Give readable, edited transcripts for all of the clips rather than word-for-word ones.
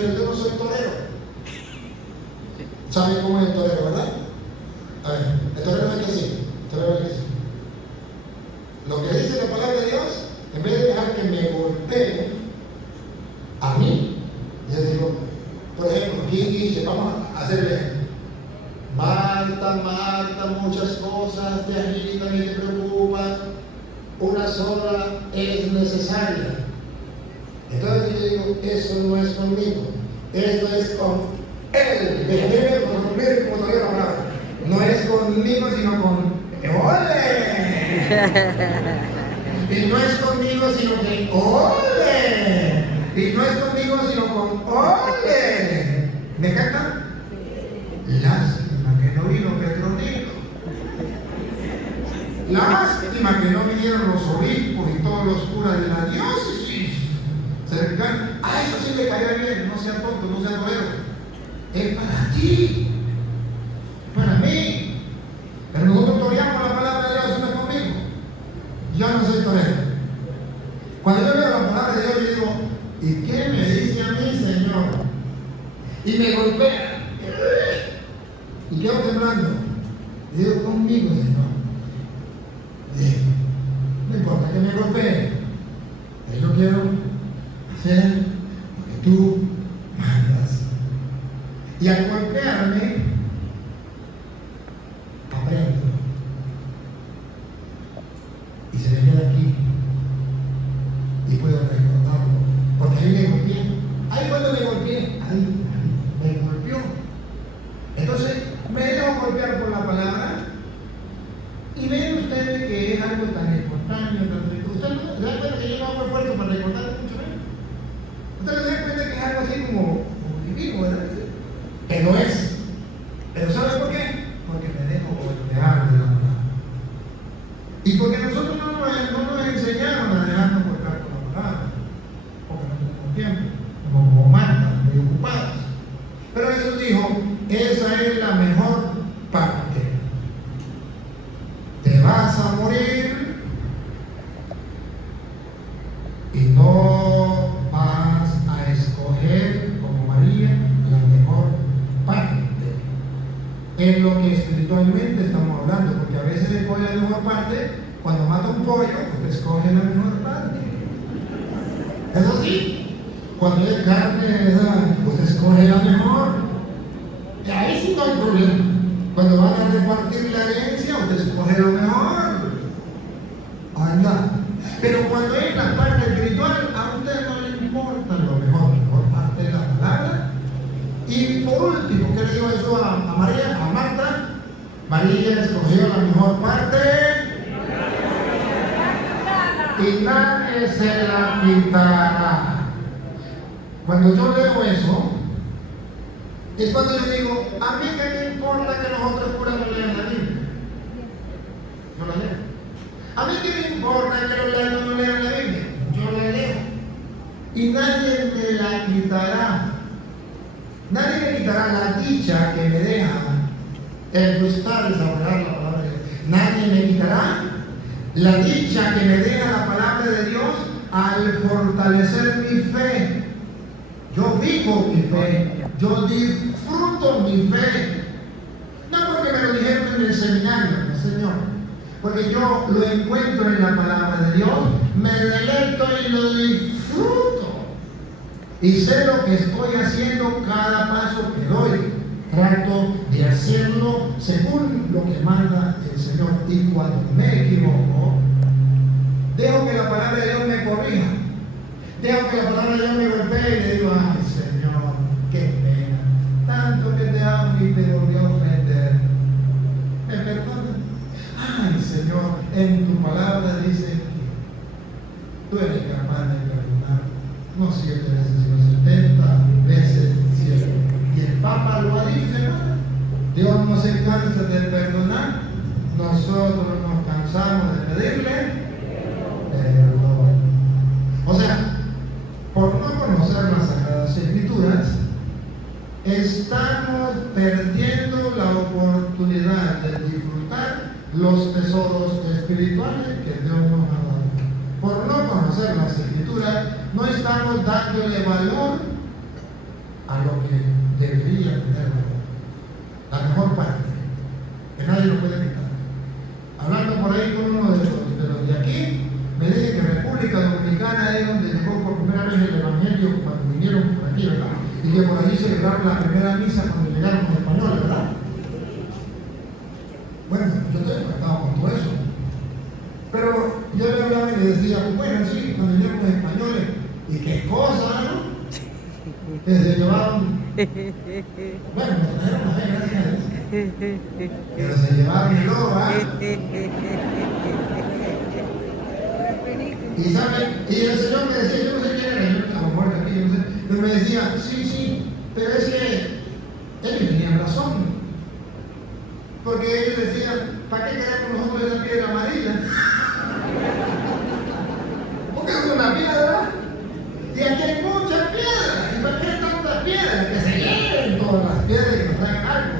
pero yo no soy torero. ¿Saben cómo es el torero, verdad? A ver, el torero es que sí. El torero es que sí. Lo que dice la palabra de Dios, en vez de dejar que me golpee a mí, yo digo, por ejemplo, aquí dice, vamos a hacer bien. Marta, Marta, muchas cosas te agitan y te preocupan, una sola es necesaria. Entonces yo digo, eso no es conmigo, esto es con él. Mira como todavía la palabra. No es conmigo, sino con ¡ole! Y no es conmigo, sino que ¡ole! Y no es conmigo, sino con ¡ole! ¿Me captan? Lástima que no vino Petronilo. Lástima que no vinieron los obispos y todos los curas de la diócesis cercanos. Ah, eso sí le caía bien. No sea tonto, no sea torero. Es para ti, para mí. Pero nosotros toreamos la palabra de Dios, no es conmigo. Yo no soy torero. Cuando yo leo la palabra de Dios, yo digo, ¿y qué me dice a mí, Señor? Y me golpea. Y quedo temblando. Y digo, conmigo, Señor. Digo, no importa que me golpee. Yo quiero hacer lo que tú mandas. Y al golpearme, aprendo. Y se me queda aquí. Y puedo recordarlo. Porque ahí me golpeé. Ahí cuando me golpeé. Ahí me golpeó. Entonces, me dejo golpear por la palabra. Y ven ustedes que es algo tan espontáneo, tan rico. Ustedes no se dan cuenta que yo no hago esfuerzo para recordar mucho menos. Ustedes se dan cuenta que es algo así como divino, ¿verdad? Que no es. Pero ¿sabes por qué? Porque me dejo golpear de la palabra. Y porque nosotros no nos enseñaron a dejarnos golpear por la palabra. Porque no tenemos tiempo. Como Marta, muy ocupadas. Pero Jesús dijo, esa es la mejor parte. Te vas a morir y no vas a escoger como María la mejor parte. Es lo que espiritualmente estamos hablando, porque a veces se escoge la mejor parte. Cuando mata un pollo, usted escoge la mejor parte. ¿Es así? Cuando es carne, ¿verdad? Usted escoge la mejor. Y ahí sí no hay problema. Cuando van a repartir la herencia, usted escoge lo mejor. Anda. Pero cuando es la parte espiritual, a usted no le importa lo mejor. La mejor parte de la palabra. Y por último, ¿qué le digo eso a María, a Marta? María escogió la mejor parte y nadie se la quitará. Cuando yo leo eso, es cuando yo digo, a mí qué me importa que los otros curas no lean la Biblia. Yo la leo. A mí qué me importa que los laicos no lean la Biblia. Yo la leo. Y nadie me la quitará. Nadie me quitará la dicha que me deja el gustar y saborear la palabra de Dios. Nadie me quitará la dicha que me deja la palabra de Dios al fortalecer mi fe. Yo vivo mi fe, yo disfruto mi fe. No porque me lo dijeron en el seminario, no, Señor. Porque yo lo encuentro en la palabra de Dios, me deleito y lo disfruto. Y sé lo que estoy haciendo cada paso que doy. Trato de hacerlo según lo que manda el Señor. Y cuando me equivoco, dejo que la palabra de Dios me corrija. Dejo que la palabra de Dios me golpee y le digo, ay Señor, qué pena. Tanto que te amo y te volví a ofender. ¿Me perdonas? Ay Señor, en tu palabra dice que tú eres capaz de perdonar. No 7 veces, sino 70 veces 7. Y el Papa lo ha dicho, hermano. Dios no se cansa de perdonar. Nosotros nos cansamos de pedirle perdón. O sea, por no conocer las Sagradas Escrituras, estamos perdiendo la oportunidad de disfrutar los tesoros espirituales que Dios nos ha dado. Por no conocer las Escrituras, no estamos dándole valor que nadie lo puede quitar. Hablando por ahí con uno de los de aquí, me dice que República Dominicana es donde llegó por primera vez el Evangelio cuando vinieron por aquí, ¿verdad? Y que por allí celebraron la primera misa cuando llegaron los españoles, ¿verdad? Bueno, yo estoy impactado con todo eso. Pero yo le hablaba y le decía, pues bueno, sí, cuando vinieron los españoles, y qué cosa, ¿no? Que se llevaron, bueno, me trajeron la fe, gracias a Dios. Pero se llevaron el oro, ¿ah? Y saben, y el Señor me decía, yo no sé quién era, yo a lo mejor aquí, yo no sé, pero me decía, sí, pero es que ellos tenían razón. Porque ellos decían, ¿para qué queremos nosotros esa piedra amarilla? Porque es una piedra. Y aquí hay muchas piedras. ¿Y para qué tantas piedras? Que se lleven todas las piedras y que nos traigan algo.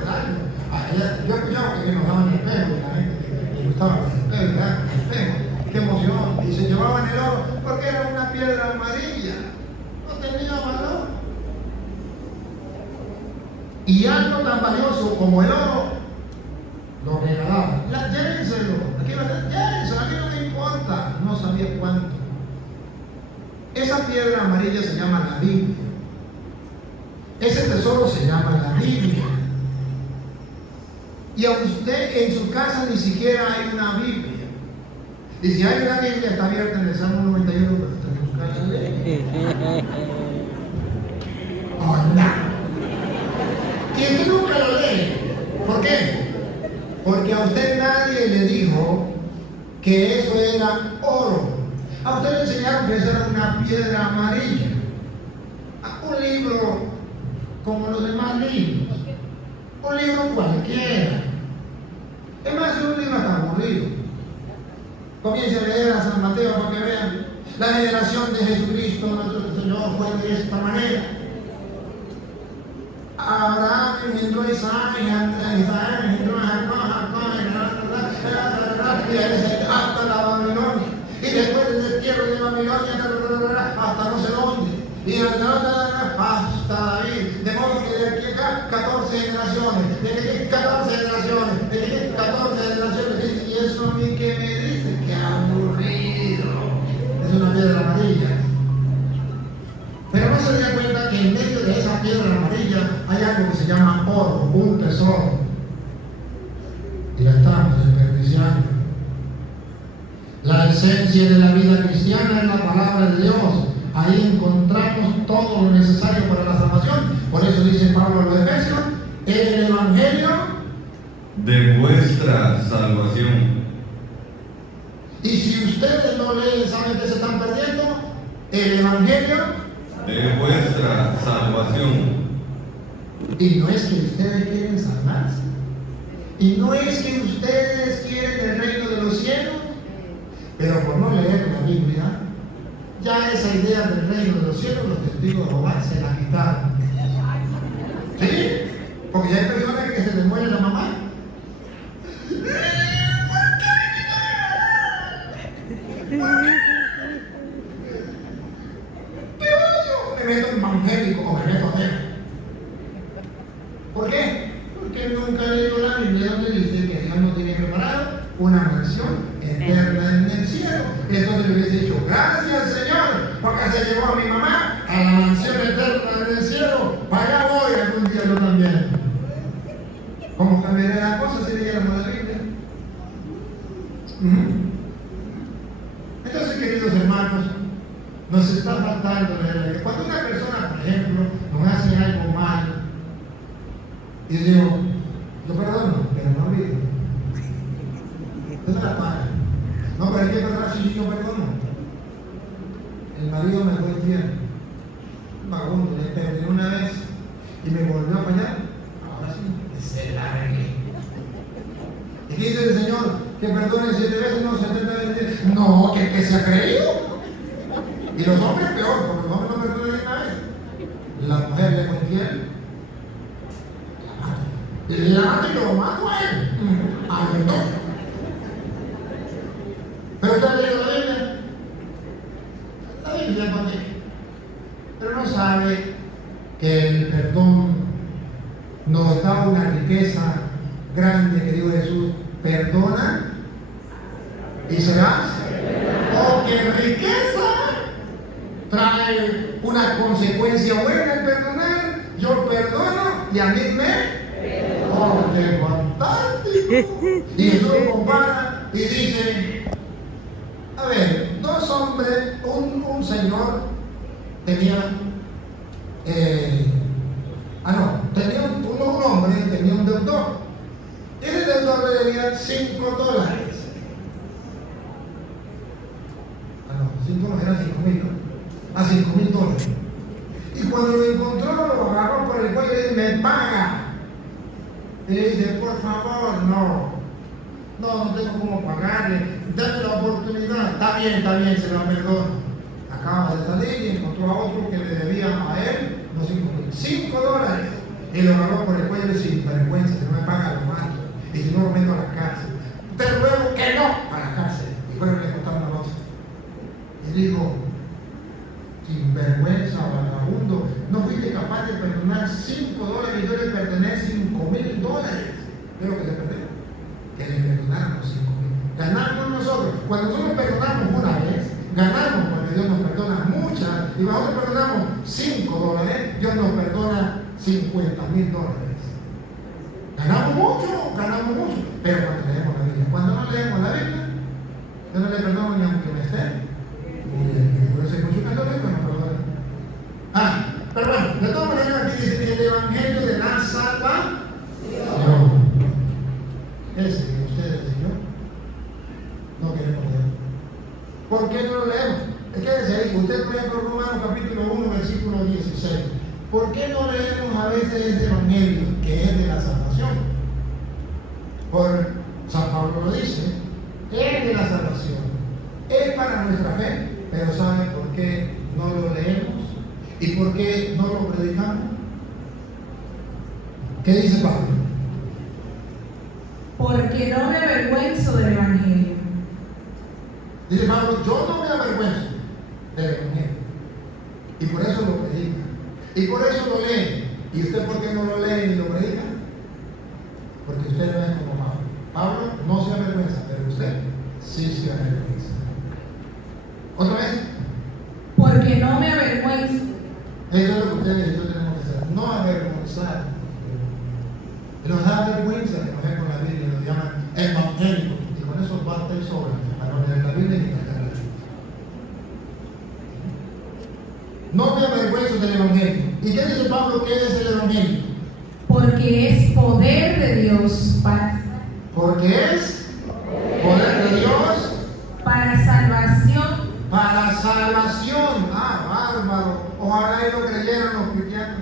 Yo he escuchado que nos daban espejos, la gente que le gustaban los espejos, ¿verdad? Espejos. Qué emoción. Y se llevaban el oro porque era una piedra amarilla. No tenía valor. Y algo tan valioso como el oro lo regalaban. Llévenselo. Aquí llévenselo. A mí no me importa. No sabía cuánto. Esa piedra amarilla se llama la Biblia. Ese tesoro se llama la Biblia. Y a usted en su casa ni siquiera hay una Biblia. Y si hay una Biblia está abierta en el Salmo 91, pero está en su casa. Hola. Y usted nunca lo lee. ¿Por qué? Porque a usted nadie le dijo que eso era oro. A usted le enseñaron que eso era una piedra amarilla. Un libro como los demás libros. Un libro cualquiera. Es más, si un libro está aburrido. Comience a leer a San Mateo para que vean. La generación de Jesucristo, nuestro Señor, fue de esta manera. Abraham engendró a Isaac, Isaac engendró a Jacob, y hasta la Babilonia. Y después del destierro de Babilonia hasta no sé dónde. Y hasta David. De modo que de aquí acá 14 generaciones. De aquí 14 generaciones. De aquí 14 generaciones. Y eso a mí que me dice que aburrido. Es una piedra amarilla. Pero no se da cuenta que en medio de esa piedra amarilla hay algo que se llama oro, un tesoro. Y la estamos desperdiciando. La esencia de la vida cristiana es la palabra de Dios. Ahí encontramos todo lo necesario para la salvación. Por eso dice Pablo a los Efesios, el Evangelio de vuestra salvación. Y si ustedes no leen, ¿saben qué se están perdiendo? El Evangelio de vuestra salvación. Y no es que ustedes quieren salvarse. Y no es que ustedes quieren el reino de los cielos. Pero por no leer la Biblia, ya esa idea del reino de los cielos, los testigos de Jehová se la quitaron. ¿Sí? Porque ya hay personas que se les muere la mamá. Me meto en evangélico o me meto ateo. ¿Por qué? Porque nunca he leído la Biblia donde dice que Dios nos tiene preparado una mansión eterna en el cielo. Y entonces le hubiese dicho, gracias Señor, porque se llevó a mi mamá a la mansión eterna en el cielo. Para allá voy algún día yo también. ¿Cómo cambiaría la cosa si leyéramos la Biblia? Entonces, queridos hermanos, nos está faltando leer. Cuando una persona, por ejemplo, nos hace algo mal, y digo, yo perdono, pero no olvido. Usted la paga. No, pero hay que perdonar si yo perdono. El marido me fue infiel. Vagabundo, le perdoné una vez y me volvió a fallar. Ahora sí, se la regué. ¿Y qué dice el Señor? Que perdone 7 veces, no 70 veces. No, que se ha creído. Y los hombres peor, porque los hombres no perdonan una vez. La mujer le fue infiel. La mato y lo mato a él. A los dos. Pero usted ha leído la Biblia. La Biblia, ¿por qué? Pero no sabe que el perdón nos da una riqueza grande que dijo Jesús, perdona y serás. O que riqueza trae una consecuencia buena el perdonar. Yo perdono y a mí me. ¡Oh, qué fantástico! Y Jesús lo compara y dice, a ver, dos hombres, un señor tenía, tenía un hombre tenía un deudor. Y el deudor le debía $5. 5 no eran 5,000, ¿no? A $5,000. Y cuando lo encontró, lo agarró por el cuello y le dice, me paga. Y le dice, por favor, no tengo cómo pagarle, dame la oportunidad. Está bien, se lo perdono. Acaba de salir y encontró a otro que le debía a él los $5,000. Y lo agarró por el cuello y le dice, sin vergüenza, si no me paga lo mato. Y si no lo meto a la cárcel. Te ruego que no, a la cárcel. Y fueron a contar una noche. Y dijo, sin vergüenza, vagabundo, no fuiste capaz de perdonar $5 y yo le perdoné $5,000. ¿Qué es lo que te perdió? Que le perdonaron los 5,000. Ganamos nosotros. Cuando nosotros perdonamos una vez, ganamos porque Dios nos perdona muchas. Y cuando nosotros perdonamos $5, Dios nos perdona $50,000. Ganamos mucho. Pero cuando leemos la Biblia, cuando no leemos la Biblia, yo no le perdono ni aunque me esté. Por eso hay muchos católicos que no perdonan. Pero bueno, de todas maneras aquí dice que el Evangelio de la salvación. Ese que ustedes y yo no queremos leer. ¿Por qué no lo leemos? Es que ahí, usted por ejemplo Romanos capítulo 1, versículo 16. ¿Por qué no leemos a veces este Evangelio que es de la salvación? Por San Pablo lo dice, es de la salvación, es para nuestra fe, pero ¿saben por qué no lo leemos? ¿Y por qué no lo predicamos? ¿Qué dice Pablo? Porque no me avergüenzo del Evangelio. Dice Pablo, yo no me avergüenzo del Evangelio. Y por eso lo predica. Y por eso lo lee. ¿Y usted por qué no lo lee ni lo predica? Porque usted no es como Pablo. Pablo no se avergüenza, pero usted sí se avergüenza. ¿Otra vez? Porque no me avergüenzo. Eso es lo que ustedes y yo tenemos que hacer. No avergonzar. Nos da vergüenza que nos ven con la Biblia, nos llaman evangélico. Y con eso basta y sobra a no leer la Biblia ni cantar la Biblia. No me avergüenzo del Evangelio. ¿Y qué dice Pablo? ¿Qué es el Evangelio? Porque es poder de Dios para salvación. Para salvación. Bárbaro. Ojalá y lo creyeran los cristianos.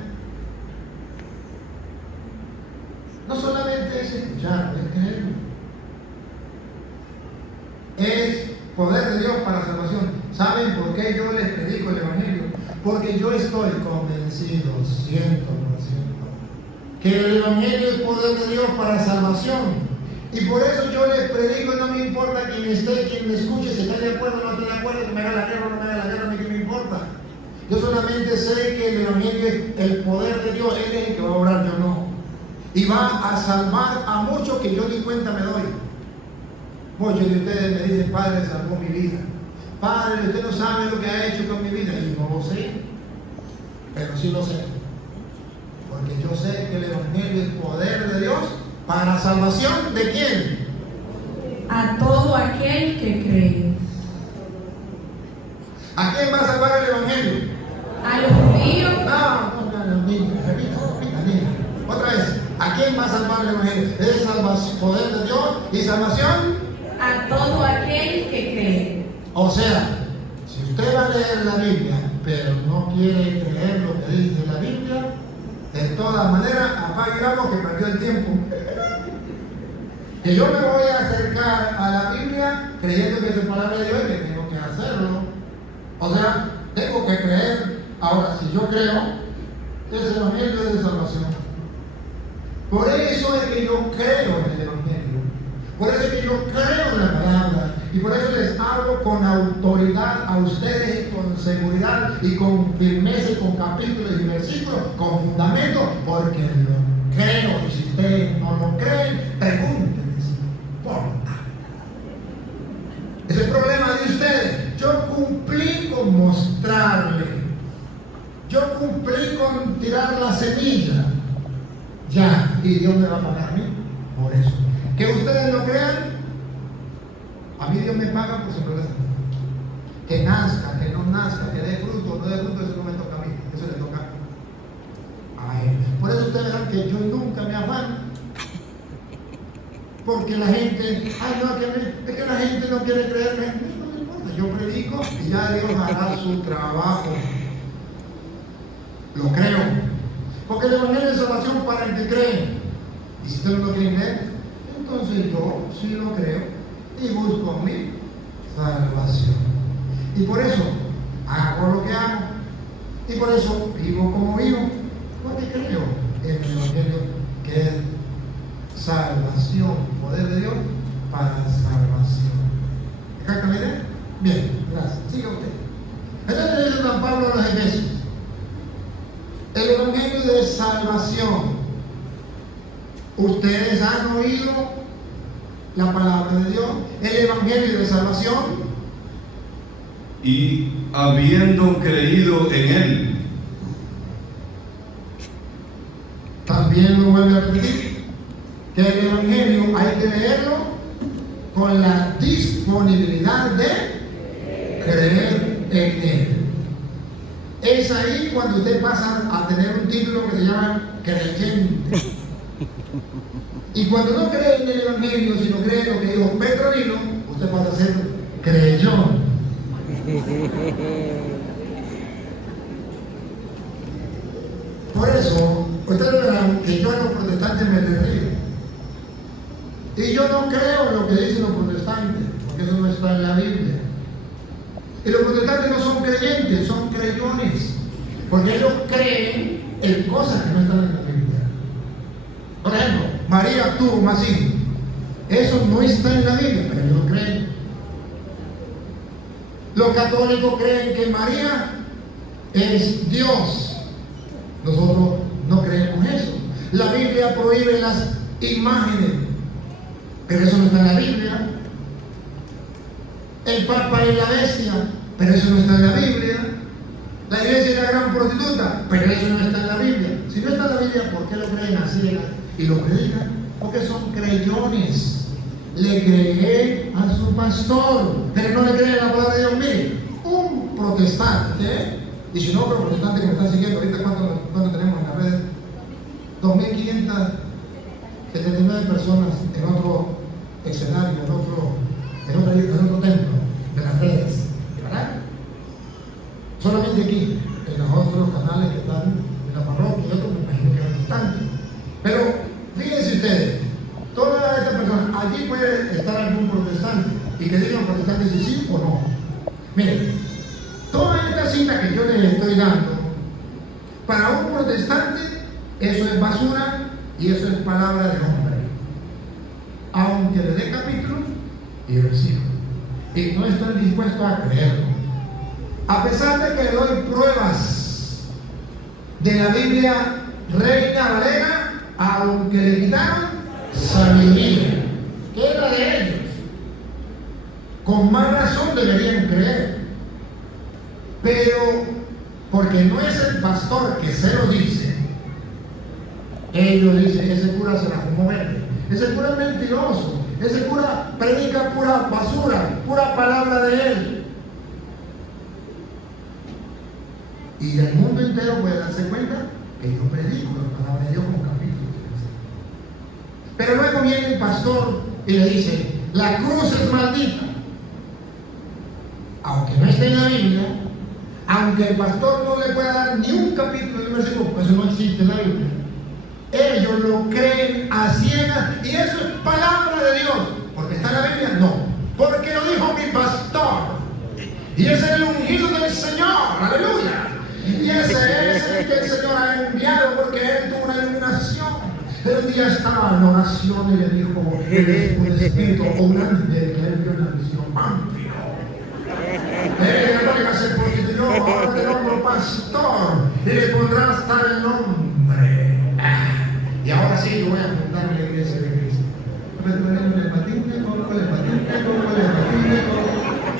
No solamente es escucharlo, es creerlo. Es poder de Dios para salvación. ¿Saben por qué yo les predico el Evangelio? Porque yo estoy convencido 100% que el Evangelio es poder de Dios para salvación. Y por eso yo les predico, no me importa quién esté, quién me escuche, si está de acuerdo o no está de acuerdo, que me haga la guerra o no me haga la guerra, a mí qué me importa. Yo solamente sé que el Evangelio es el poder de Dios, Él es el que va a obrar, yo no. Y va a salvar a muchos que yo ni cuenta me doy. Muchos de ustedes me dicen, Padre, salvó mi vida. Padre, usted no sabe lo que ha hecho con mi vida. Y no lo sé, pero sí lo sé. Porque yo sé que el Evangelio es poder de Dios para salvación de quién. A todo aquel que cree. ¿A quién va a salvar el Evangelio? A los judíos. No, repita, niña. Otra vez, ¿a quién va a salvar el Evangelio? Es poder de Dios y salvación a todo aquel que cree. O sea, si usted va a leer la Biblia, pero no quiere creer lo que dice la Biblia, de todas maneras, apague y vamos que perdió el tiempo. Que yo me voy a acercar a la Biblia creyendo que es palabra de Dios y que tengo que hacerlo. O sea, tengo que creer. Ahora, si yo creo, ese Evangelio es de salvación. Por eso es que yo creo en el Evangelio. Por eso es que yo creo en la palabra. Y por eso les hablo con autoridad a ustedes, con seguridad y con firmeza y con capítulos y versículos, con fundamento, porque lo creo. Y si usted no lo cree, pregúnteme si me importa. Es el problema de ustedes. Yo cumplí con mostrarle. Yo cumplí con tirar la semilla. Ya, y Dios me va a pagar a mí por eso. Que ustedes lo crean, a mí Dios me paga por sembrar la semilla. Que nazca, que no nazca, que dé fruto, no dé fruto, eso no me toca a mí, eso le toca a Él. Por eso ustedes verán que yo nunca me afano. Porque la gente, ay no, es que la gente no quiere creerme. No me importa, yo predico y ya Dios hará su trabajo. Lo creo. Porque el Evangelio es salvación para el que cree. Y si ustedes no lo quieren creer, entonces yo sí lo creo y busco mi salvación. Y por eso hago lo que hago. Y por eso vivo como vivo. Porque creo en el Evangelio que es salvación, poder de Dios para salvación. ¿Capta la idea? Bien, gracias. Siga usted. Entonces dice San Pablo a los Efesios: el Evangelio de salvación. Ustedes han oído la palabra de Dios, el Evangelio de salvación. Y habiendo creído en Él, También lo vuelve a repetir, que el Evangelio hay que leerlo con la disponibilidad de creer en Él. Es ahí cuando usted pasa a tener un título que se llama creyente. Y cuando no cree en el Evangelio, sino cree en lo que dijo Petronilo, usted pasa a ser creyón. Por eso, ustedes verán que yo a los protestantes me río. Y yo no creo en lo que dicen los protestantes, porque eso no está en la Biblia. Y los protestantes no son creyentes, son creyones. Porque ellos creen en cosas que no están en la Biblia. Por ejemplo, María tuvo más hijos. Eso no está en la Biblia, pero ellos lo creen. Los católicos creen que María es Dios. Nosotros no creemos eso. La Biblia prohíbe las imágenes, pero eso no está en la Biblia. El Papa es la bestia, pero eso no está en la Biblia. La iglesia es la gran prostituta, pero eso no está en la Biblia. Si no está en la Biblia, ¿por qué lo creen así y lo predican? Porque son creyones. Le cree a su pastor, pero no le cree a la palabra de Dios. Mire, un protestante, y si no, pero protestante que me están siguiendo ahorita, ¿cuánto tenemos en las redes? 2.579 personas en otro escenario, en otro templo de las redes, ¿verdad? Solamente aquí, en los otros canales que están en la parroquia y otros, me imagino que están. Pero fíjense ustedes, todas estas personas, allí puede estar algún protestante y que digan protestante si sí o no. Miren, toda esta cita que yo les estoy dando, para un protestante, eso es basura y eso es palabra de hombre. Aunque le dé capítulo y versículo. Y no estoy dispuesto a creerlo. A pesar de que le doy pruebas de la Biblia Reina Valera, aunque le quitaron sabiduría, que era de ellos, con más razón deberían creer. Pero porque no es el pastor que se lo dice, ellos dicen, ese cura se la fumó verde, ese cura es mentiroso, ese cura predica pura basura, pura palabra de él. Y el mundo entero puede darse cuenta que yo predico la palabra de Dios con capítulos. Pero luego viene el pastor y le dice, la cruz es maldita. Aunque no esté en la Biblia, aunque el pastor no le pueda dar ni un capítulo de un versículo, pues eso no existe en la Biblia. Ellos lo creen a ciegas y eso es palabra de Dios. ¿Porque está en la Biblia? No. Porque lo dijo mi pastor. Y ese es el ungido del Señor. Aleluya. Y ese es el que el Señor ha enviado porque él tuvo una iluminación. El día estaba en oración y le dijo un espíritu o un ángel que él vio en la visión. Amplio. Católica se prostituyó, ahora te nombro pastor y le pondrás tal nombre. Y ahora sí, yo voy a fundar la iglesia de Cristo.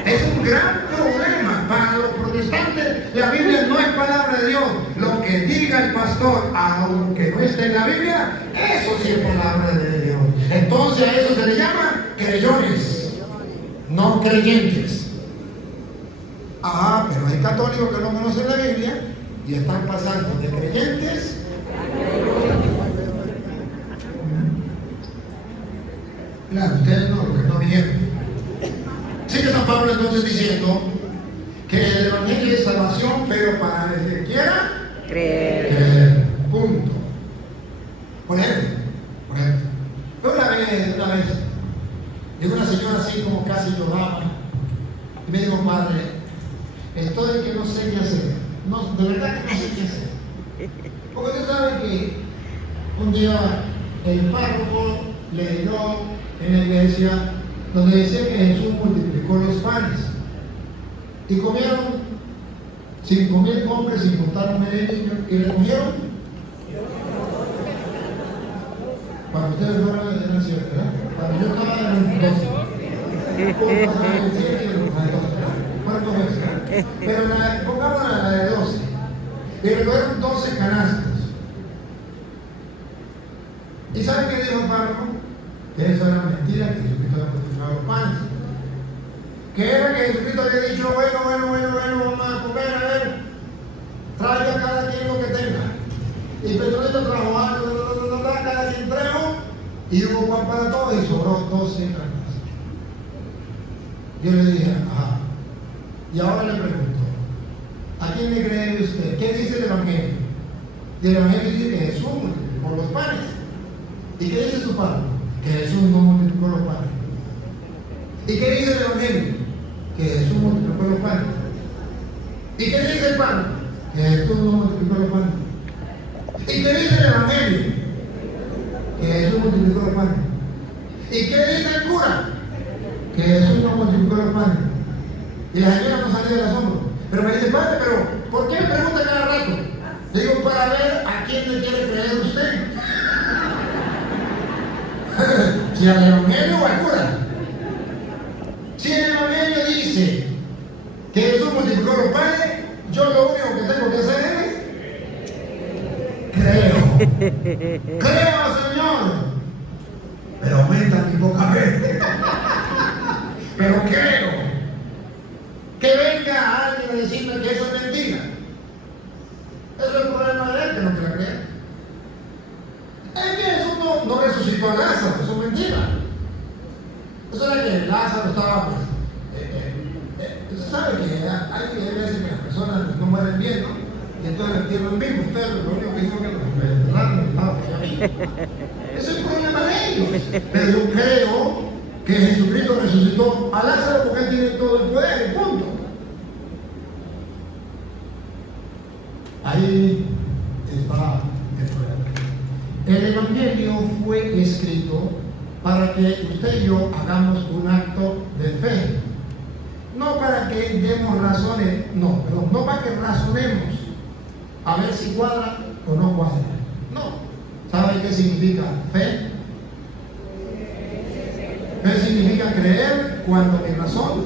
Es un gran problema para los protestantes. La Biblia no es palabra de Dios. Lo que diga el pastor, aunque no esté en la Biblia, eso sí es palabra de Dios. Entonces a eso se le llama creyones, no creyentes. Pero hay católicos que no conocen la Biblia y están pasando de creyentes claro, ustedes no, porque no vieron. Sigue San Pablo entonces diciendo que el evangelio es salvación, pero para el que quiera creer. Punto. Por ejemplo, una vez, llegó una señora así como casi lloraba y me dijo, padre, estoy que no sé qué hacer. No, de verdad que no sé qué hacer. Porque usted sabe que un día el párroco leyó en la iglesia donde decía que Jesús multiplicó los panes y comieron 5,000 hombres sin contar mujeres y niños y recogieron. Cuando ustedes fueron eran 7, ¿verdad? Cuando yo estaba en el 12. Pero pongamos la de 12 y recogieron 12 canastos. ¿Y saben qué dijo Pablo? Que eso era mentira, que Jesucristo había multiplicado los panes. Que era que Jesucristo había dicho, bueno, vamos a comer, a ver, traiga cada quien lo que tenga. Y Petronilo trajo algo, cada quien trajo, y hubo pan para todos y sobró 12 canastos. Yo le dije, y ahora le pregunto, ¿a quién le cree usted? ¿Qué dice el Evangelio? Y el Evangelio dice que Jesús multiplicó los panes. ¿Y qué dice su padre? Que Jesús no multiplicó los panes. ¿Y qué dice el Evangelio? Que Jesús multiplicó los panes. ¿Y qué dice el pan? Que Jesús no multiplicó los panes. ¿Y qué dice el Evangelio? Que Jesús multiplicó los panes. ¿Y qué dice el cura? Que Jesús no multiplicó los panes. Y la señora no salía del asombro. Pero me dice, padre, pero ¿por qué me pregunta cada rato? Le digo, para ver a quién le quiere creer usted. Si al Evangelio o al cura. Si el Evangelio dice que Jesús multiplicó los panes, yo lo único que tengo que hacer es creo. Creo, Señor. Pero aumenta mi poca fe. Pero creo. Que venga alguien a decirme que eso es mentira. Eso es el problema de él, que no quiere creer. Es que Jesús no resucitó a Lázaro, eso es mentira. Eso era que Lázaro estaba, usted sabe que hay veces que las personas no mueren bien, ¿no? Y entonces el entierran vivo. Usted lo único que hizo que los enterraron, ese es el problema de ellos. Pero yo creo que Jesucristo resucitó a Lázaro porque él tiene todo el poder, y punto. Ahí está el problema. El Evangelio fue escrito para que usted y yo hagamos un acto de fe. No para que demos razones, no para que razonemos a ver si cuadra o no cuadra. No. ¿Sabe qué significa fe? Fe significa creer cuando mi razón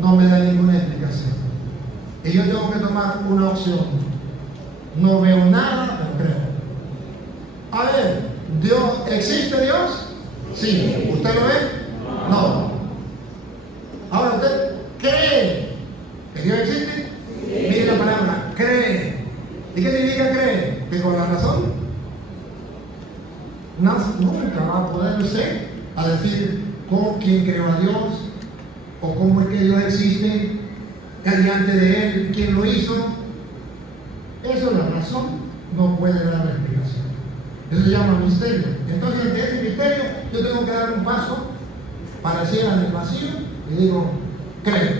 no me da ninguna explicación. Y yo tengo que tomar una opción. No veo nada, pero creo. A ver, ¿existe Dios? Sí. ¿Usted lo ve? No. Ahora usted cree que Dios existe. Mire la palabra, cree. ¿Y qué significa creer? Que con la razón nunca va a poder usted a decir quién creó a Dios o cómo es que Dios existe, delante de Él, quién lo hizo. Eso la razón no puede dar la explicación. Eso se llama misterio. Entonces, ante ese misterio, yo tengo que dar un paso para decir al vacío y digo, creo.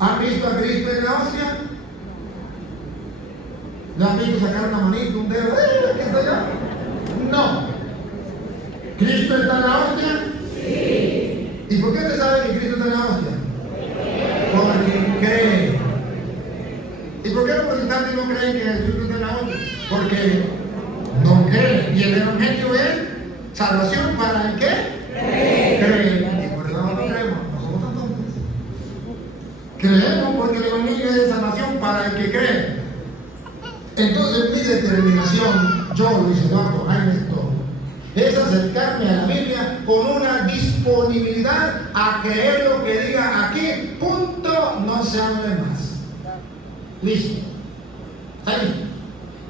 ¿Han visto a Cristo en la hostia? ¿Le han visto sacar una manita, un dedo? ¿Qué está allá? No. ¿Cristo está en la hostia? Sí. ¿Y por qué usted sabe que Cristo está en la hostia? Porque cree. ¿Y por qué los protestantes no creen que Jesús está en la hostia? Porque Y el Evangelio es salvación para el que cree. Y por eso no creemos, no somos tan tontos. Creemos porque el Evangelio es de salvación para el que cree. Entonces mi determinación, yo, Luis Eduardo Jaime Toro, es acercarme a la Biblia con una disponibilidad a creer lo que diga aquí, punto, no se hable más. Listo. ¿Está bien?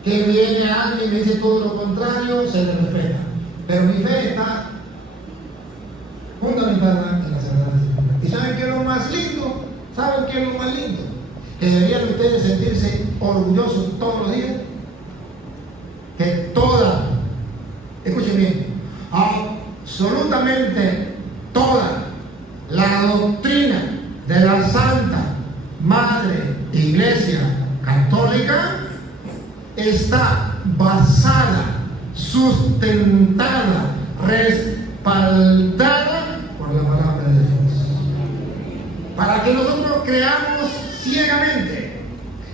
Que viene alguien y me dice todo lo contrario, se le respeta. Pero mi fe está fundamentada en la Sagrada Escritura. ¿Y saben qué es lo más lindo? ¿Saben qué es lo más lindo? Que deberían ustedes sentirse orgullosos todos los días. Que toda, escuchen bien, absolutamente toda la doctrina de la Santa Madre Iglesia Católica está basada, sustentada, respaldada por la palabra de Dios. Para que nosotros creamos ciegamente.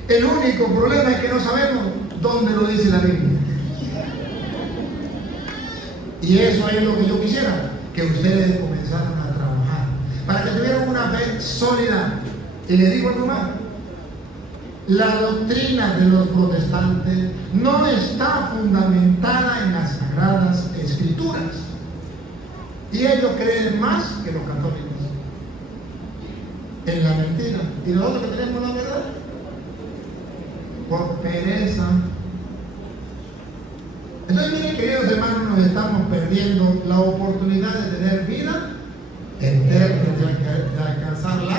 El único problema es que no sabemos dónde lo dice la Biblia. Y eso es lo que yo quisiera, que ustedes comenzaran a trabajar, para que tuvieran una fe sólida. Y le digo algo más. La doctrina de los protestantes no está fundamentada en las Sagradas Escrituras. Y ellos creen más que los católicos en la mentira. Y nosotros que tenemos la verdad, por pereza. Entonces, miren, queridos hermanos, nos estamos perdiendo la oportunidad de tener vida eterna, de alcanzar la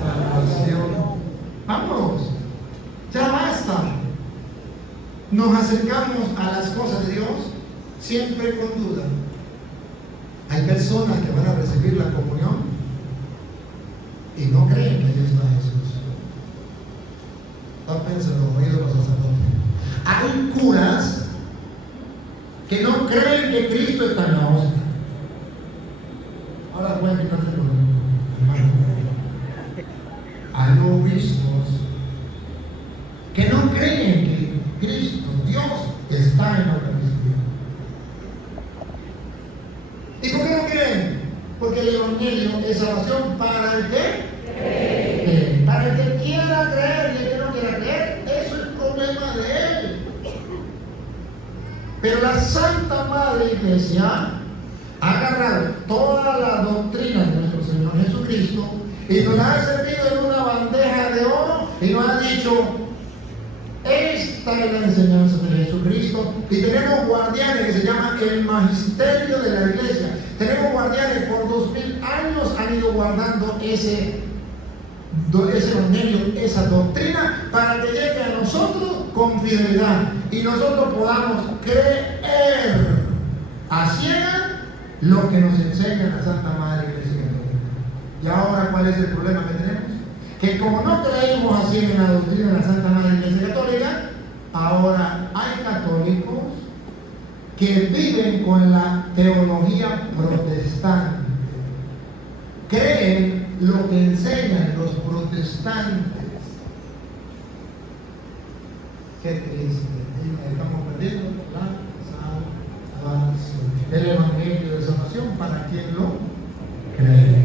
salvación. Vamos, ya basta. Nos acercamos a las cosas de Dios siempre con duda. Hay personas que van a recibir la comunión y no creen que Dios está Jesús. Tápense los oídos los sacerdotes. Hay curas que no creen que Cristo está en la hostia. Ahora pueden quitarse los hermanos. Hay obispos que no creen que Cristo, Dios, está en la Eucaristía. ¿Y por qué no creen? Porque el Evangelio es salvación para el que para el que quiera creer, y el que no quiera creer, eso es problema de él. Pero la Santa Madre Iglesia ha agarrado toda la doctrina de nuestro Señor Jesucristo y nos la ha servido en una bandeja de oro y nos ha dicho: esta es la enseñanza de Jesucristo. Y tenemos guardianes que se llaman el magisterio de la iglesia. Tenemos guardianes por 2000 años, han ido guardando ese evangelio, esa doctrina, para que llegue a nosotros con fidelidad y nosotros podamos creer a ciegas lo que nos enseña la Santa Madre Iglesia Católica. Y ahora, ¿cuál es el problema que tenemos? Que como no creímos así en la doctrina de la Santa Madre Iglesia Católica, ahora hay católicos que viven con la teología protestante. Creen lo que enseñan los protestantes. Qué triste. Estamos perdiendo la salvación. El Evangelio de salvación para quien lo cree.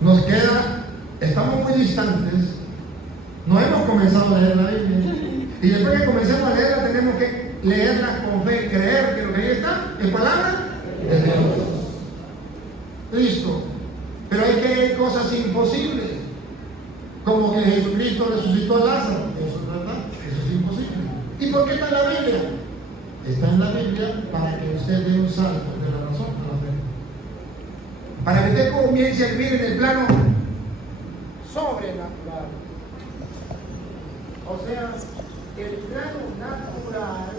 Nos queda, estamos muy distantes, no hemos comenzado a leer la Biblia. Y después que comencemos a leerla, tenemos que leerla con fe, creer que lo que ahí está es palabra de Dios. Listo. Pero hay cosas imposibles, como que Jesucristo resucitó a Lázaro. Eso es verdad, eso es imposible. ¿Y por qué está en la Biblia? Está en la Biblia para que usted dé un salto de la razón a la fe. Para que usted comience a vivir en el plano sobrenatural. O sea, el plano natural.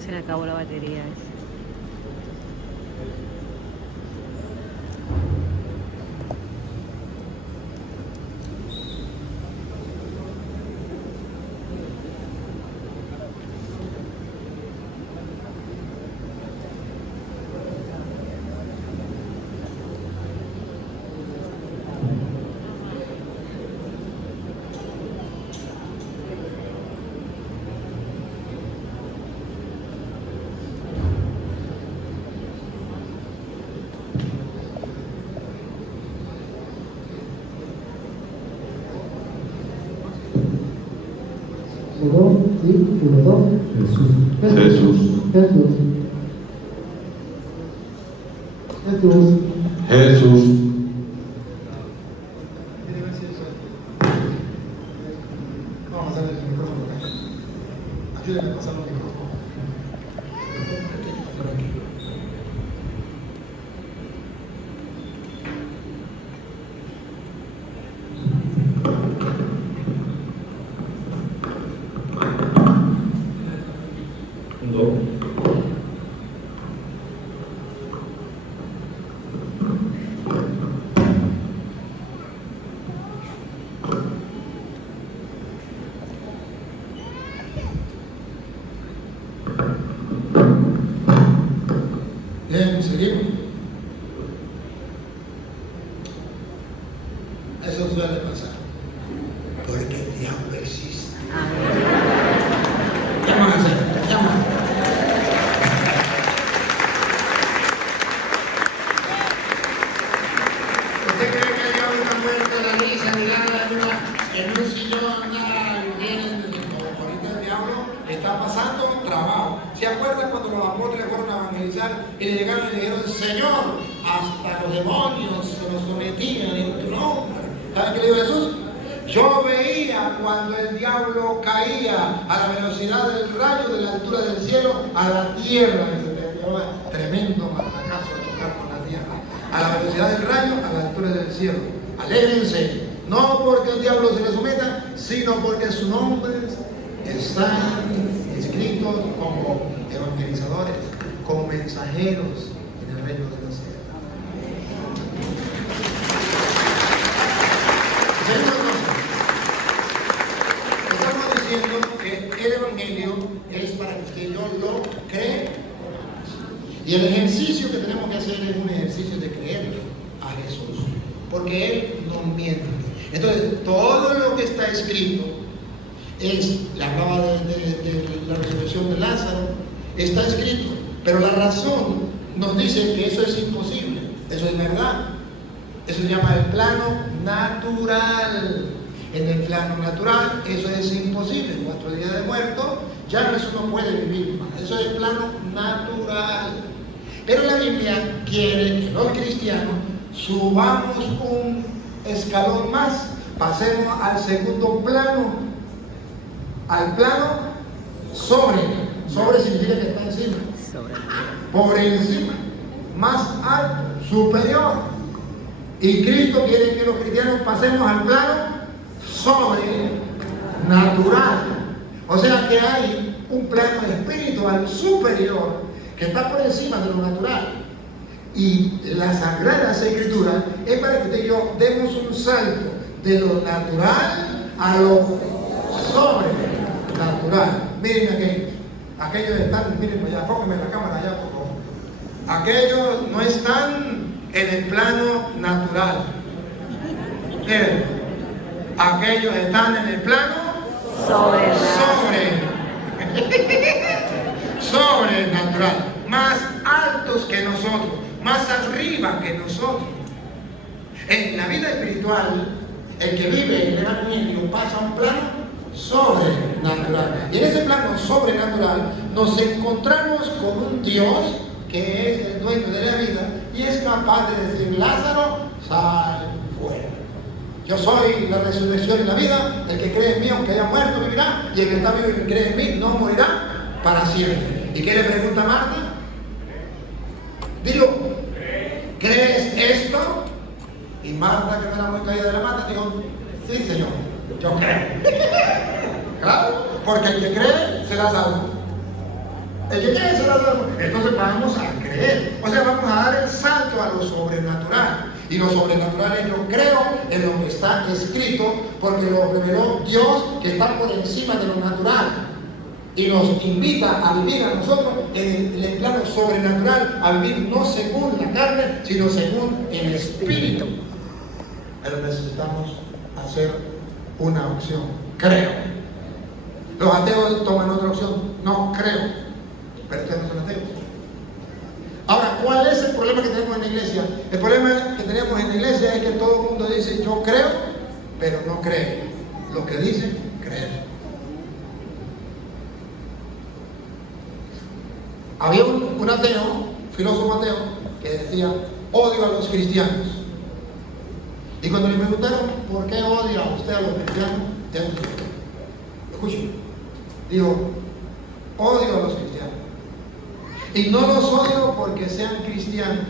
Se le acabó la batería esa. Uno, sí, uno, dos. Jesús. Jesús. Jesús. Jesús. Jesús. Vamos a pasar el micrófono acá. Ayúdenme a pasar el micrófono. Por aquí. Bien, seguimos. Eso suele pasar. Porque el diablo existe. Llaman a hacer, llaman. ¿Usted cree que el diablo está muerto de la risa, mirando en un sillón, ahorita el diablo está pasando trabajo? ¿Se acuerdan cuando los apóstoles fueron a evangelizar y le llegaron y le dijeron, Señor, hasta los demonios se los sometían en tu nombre? ¿Saben qué le dijo Jesús? Yo veía cuando el diablo caía a la velocidad del rayo de la altura del cielo a la tierra. Tremendo fracaso de chocar con la tierra. A la velocidad del rayo a la altura del cielo. Alégrense, no porque el diablo se le someta, sino porque sus nombres están escritos como evangelizadores, como mensajeros en el reino de los cielos. Estamos diciendo que el evangelio es para que usted y yo lo crea. Y el ejercicio que tenemos que hacer es un ejercicio de creerle a Jesús, porque Él no miente. Entonces, todo lo que está escrito es, le hablaba de la resurrección de Lázaro, está escrito, pero la razón nos dice que eso es imposible. Eso es verdad. Eso se llama el plano natural. En el plano natural eso es imposible. 4 días de muerto, ya eso no puede vivir más. Eso es el plano natural. Pero la Biblia quiere que los cristianos subamos un escalón más, pasemos al segundo plano, al plano sobre. Sobre significa que está encima. Por encima, más alto, superior. Y Cristo quiere que los cristianos pasemos al plano sobrenatural. O sea que hay un plano espiritual superior que está por encima de lo natural. Y las Sagradas Escrituras es para que usted y yo demos un salto de lo natural a lo sobrenatural. Miren aquellos están, miren allá, enfóquenme la cámara allá, por favor. Aquellos no están en el plano natural. Miren, aquellos están en el plano sobrenatural, más altos que nosotros, más arriba que nosotros. En la vida espiritual, el que vive en el evangelio pasa a un plano sobrenatural. Y en ese plano sobrenatural nos encontramos con un Dios que es el dueño de la vida y es capaz de decir, Lázaro, sal fuera. Yo soy la resurrección y la vida, el que cree en mí, aunque haya muerto, vivirá, y el que está vivo y que cree en mí, no morirá para siempre. ¿Y qué le pregunta a Marta? Dilo, ¿crees esto? Y Marta, que no era muy caída de la mata, dijo, sí, Señor, yo creo. Claro, porque el que cree será salvo. El que quiere ser adorado, entonces vamos a creer. O sea, vamos a dar el salto a lo sobrenatural. Y lo sobrenatural es yo creo en lo que está escrito, porque lo reveló Dios, que está por encima de lo natural. Y nos invita a vivir a nosotros en el plano sobrenatural, a vivir no según la carne, sino según el Espíritu. Pero necesitamos hacer una opción. Creo. Los ateos toman otra opción. No, creo. Pero ustedes no son ateos. Ahora, ¿cuál es el problema que tenemos en la iglesia? El problema que tenemos en la iglesia es que todo el mundo dice yo creo, pero no cree. Lo que dicen, creer. Había un ateo, filósofo ateo, que decía, odio a los cristianos. Y cuando le preguntaron, ¿por qué odia usted a los cristianos? Él dijo, escuchen, dijo, odio a los cristianos. Y no los odio porque sean cristianos.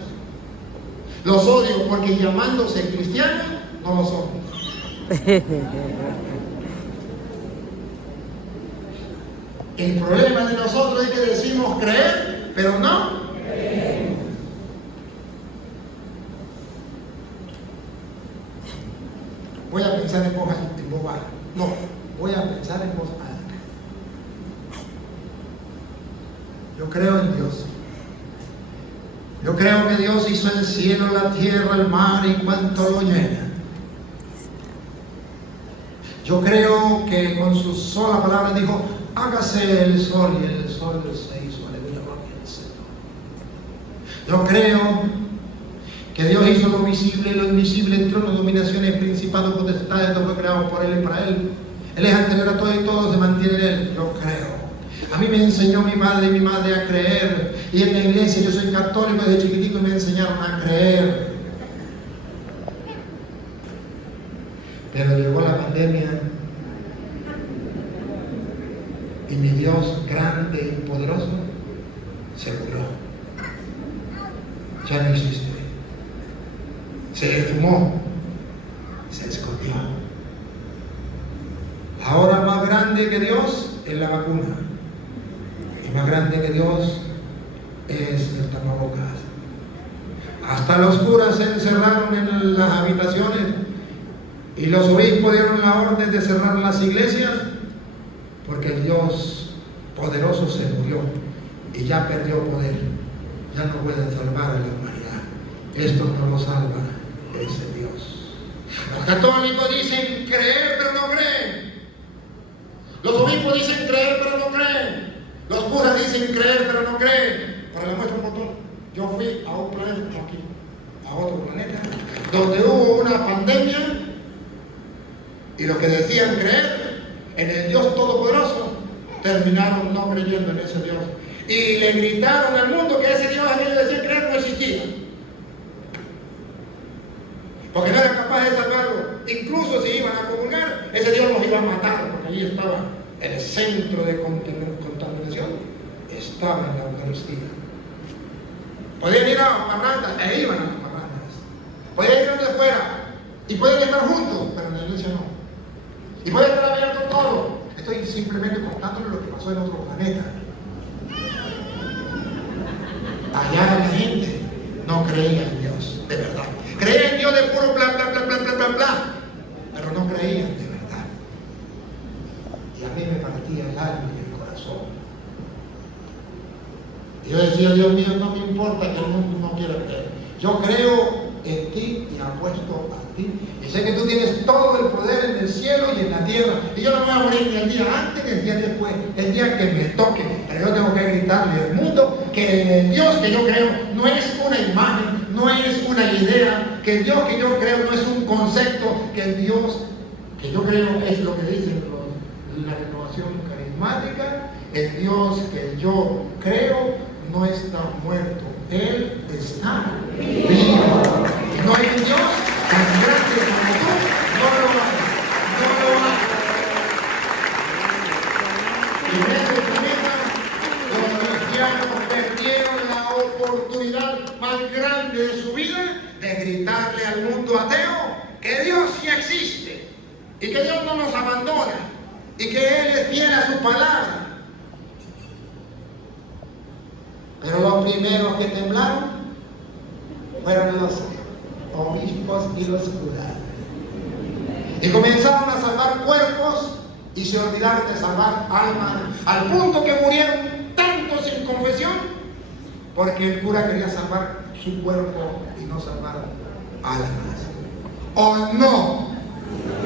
Los odio porque llamándose cristianos, no lo son. El problema de nosotros es que decimos creer, pero no. Voy a pensar en voz baja. No, voy a pensar en voz alta. Yo creo en Dios. Yo creo que Dios hizo el cielo, la tierra, el mar y cuanto lo llena. Yo creo que con su sola palabra dijo, hágase el sol, y el sol se hizo. Aleluya, gloria al Señor. Yo creo que Dios hizo lo visible y lo invisible, tronos, dominaciones, principados, potestades, todo fue creado por Él y para Él. Él es anterior a todo y todo se mantiene en Él. Yo creo. A mí me enseñó mi madre y mi madre a creer. Y en la iglesia, yo soy católico desde chiquitico y me enseñaron a creer. Pero llegó la pandemia y mi Dios grande y poderoso se murió. Ya no existe. Se esfumó. Se escondió. Ahora más grande que Dios es la vacuna. Y más grande que Dios es el tapabocas. Hasta los curas se encerraron en las habitaciones y los obispos dieron la orden de cerrar las iglesias porque el Dios poderoso se murió y ya perdió poder. Ya no puede salvar a la humanidad. Esto no lo salva ese Dios. Los católicos dicen creer pero no creen. Los obispos dicen creer pero no creen. Los curas dicen creer pero no creen. Para la muestra un botón, yo fui a un planeta como aquí, a otro planeta, donde hubo una pandemia y los que decían creer en el Dios Todopoderoso terminaron no creyendo en ese Dios. Y le gritaron al mundo que ese Dios a ellos decían creer no existía. Porque no eran capaces de salvarlo. Incluso si iban a comulgar, ese Dios los iba a matar, porque allí estaba el centro de contaminación, estaba en la Eucaristía. Podían ir a parrandas, e iban a las parrandas. Podían ir donde fuera, y pueden estar juntos, pero en la iglesia no. Y puede estar abierto todo. Estoy simplemente contándole lo que pasó en otro planeta. Allá la gente no creía en Dios, de verdad. Creía en Dios de puro bla, bla, bla, bla, bla, bla, bla. Pero no creían de verdad. Y a mí me partía el alma y el corazón. Y yo decía, Dios mío, no me importa que el mundo no quiera creer. Yo creo en ti y apuesto a ti. Y sé que tú tienes todo el poder en el cielo y en la tierra. Y yo no me voy a morir ni el día antes ni el día después, el día que me toque. Pero yo tengo que gritarle al mundo que el Dios que yo creo no es una imagen, no es una idea, que el Dios que yo creo no es un concepto, que el Dios que yo creo es lo que dicen la renovación carismática. El Dios que yo creo no está muerto, Él está vivo. Y no hay un Dios tan grande como tú, no lo hay, no lo hay. Y en este planeta, los cristianos perdieron la oportunidad más grande de su vida de gritarle al mundo ateo que Dios sí existe y que Dios no nos abandona y que Él es fiel a su palabra. Los primeros que temblaron fueron los obispos y los curas. Y comenzaron a salvar cuerpos y se olvidaron de salvar almas, al punto que murieron tantos sin confesión, porque el cura quería salvar su cuerpo y no salvar almas. ¿O no?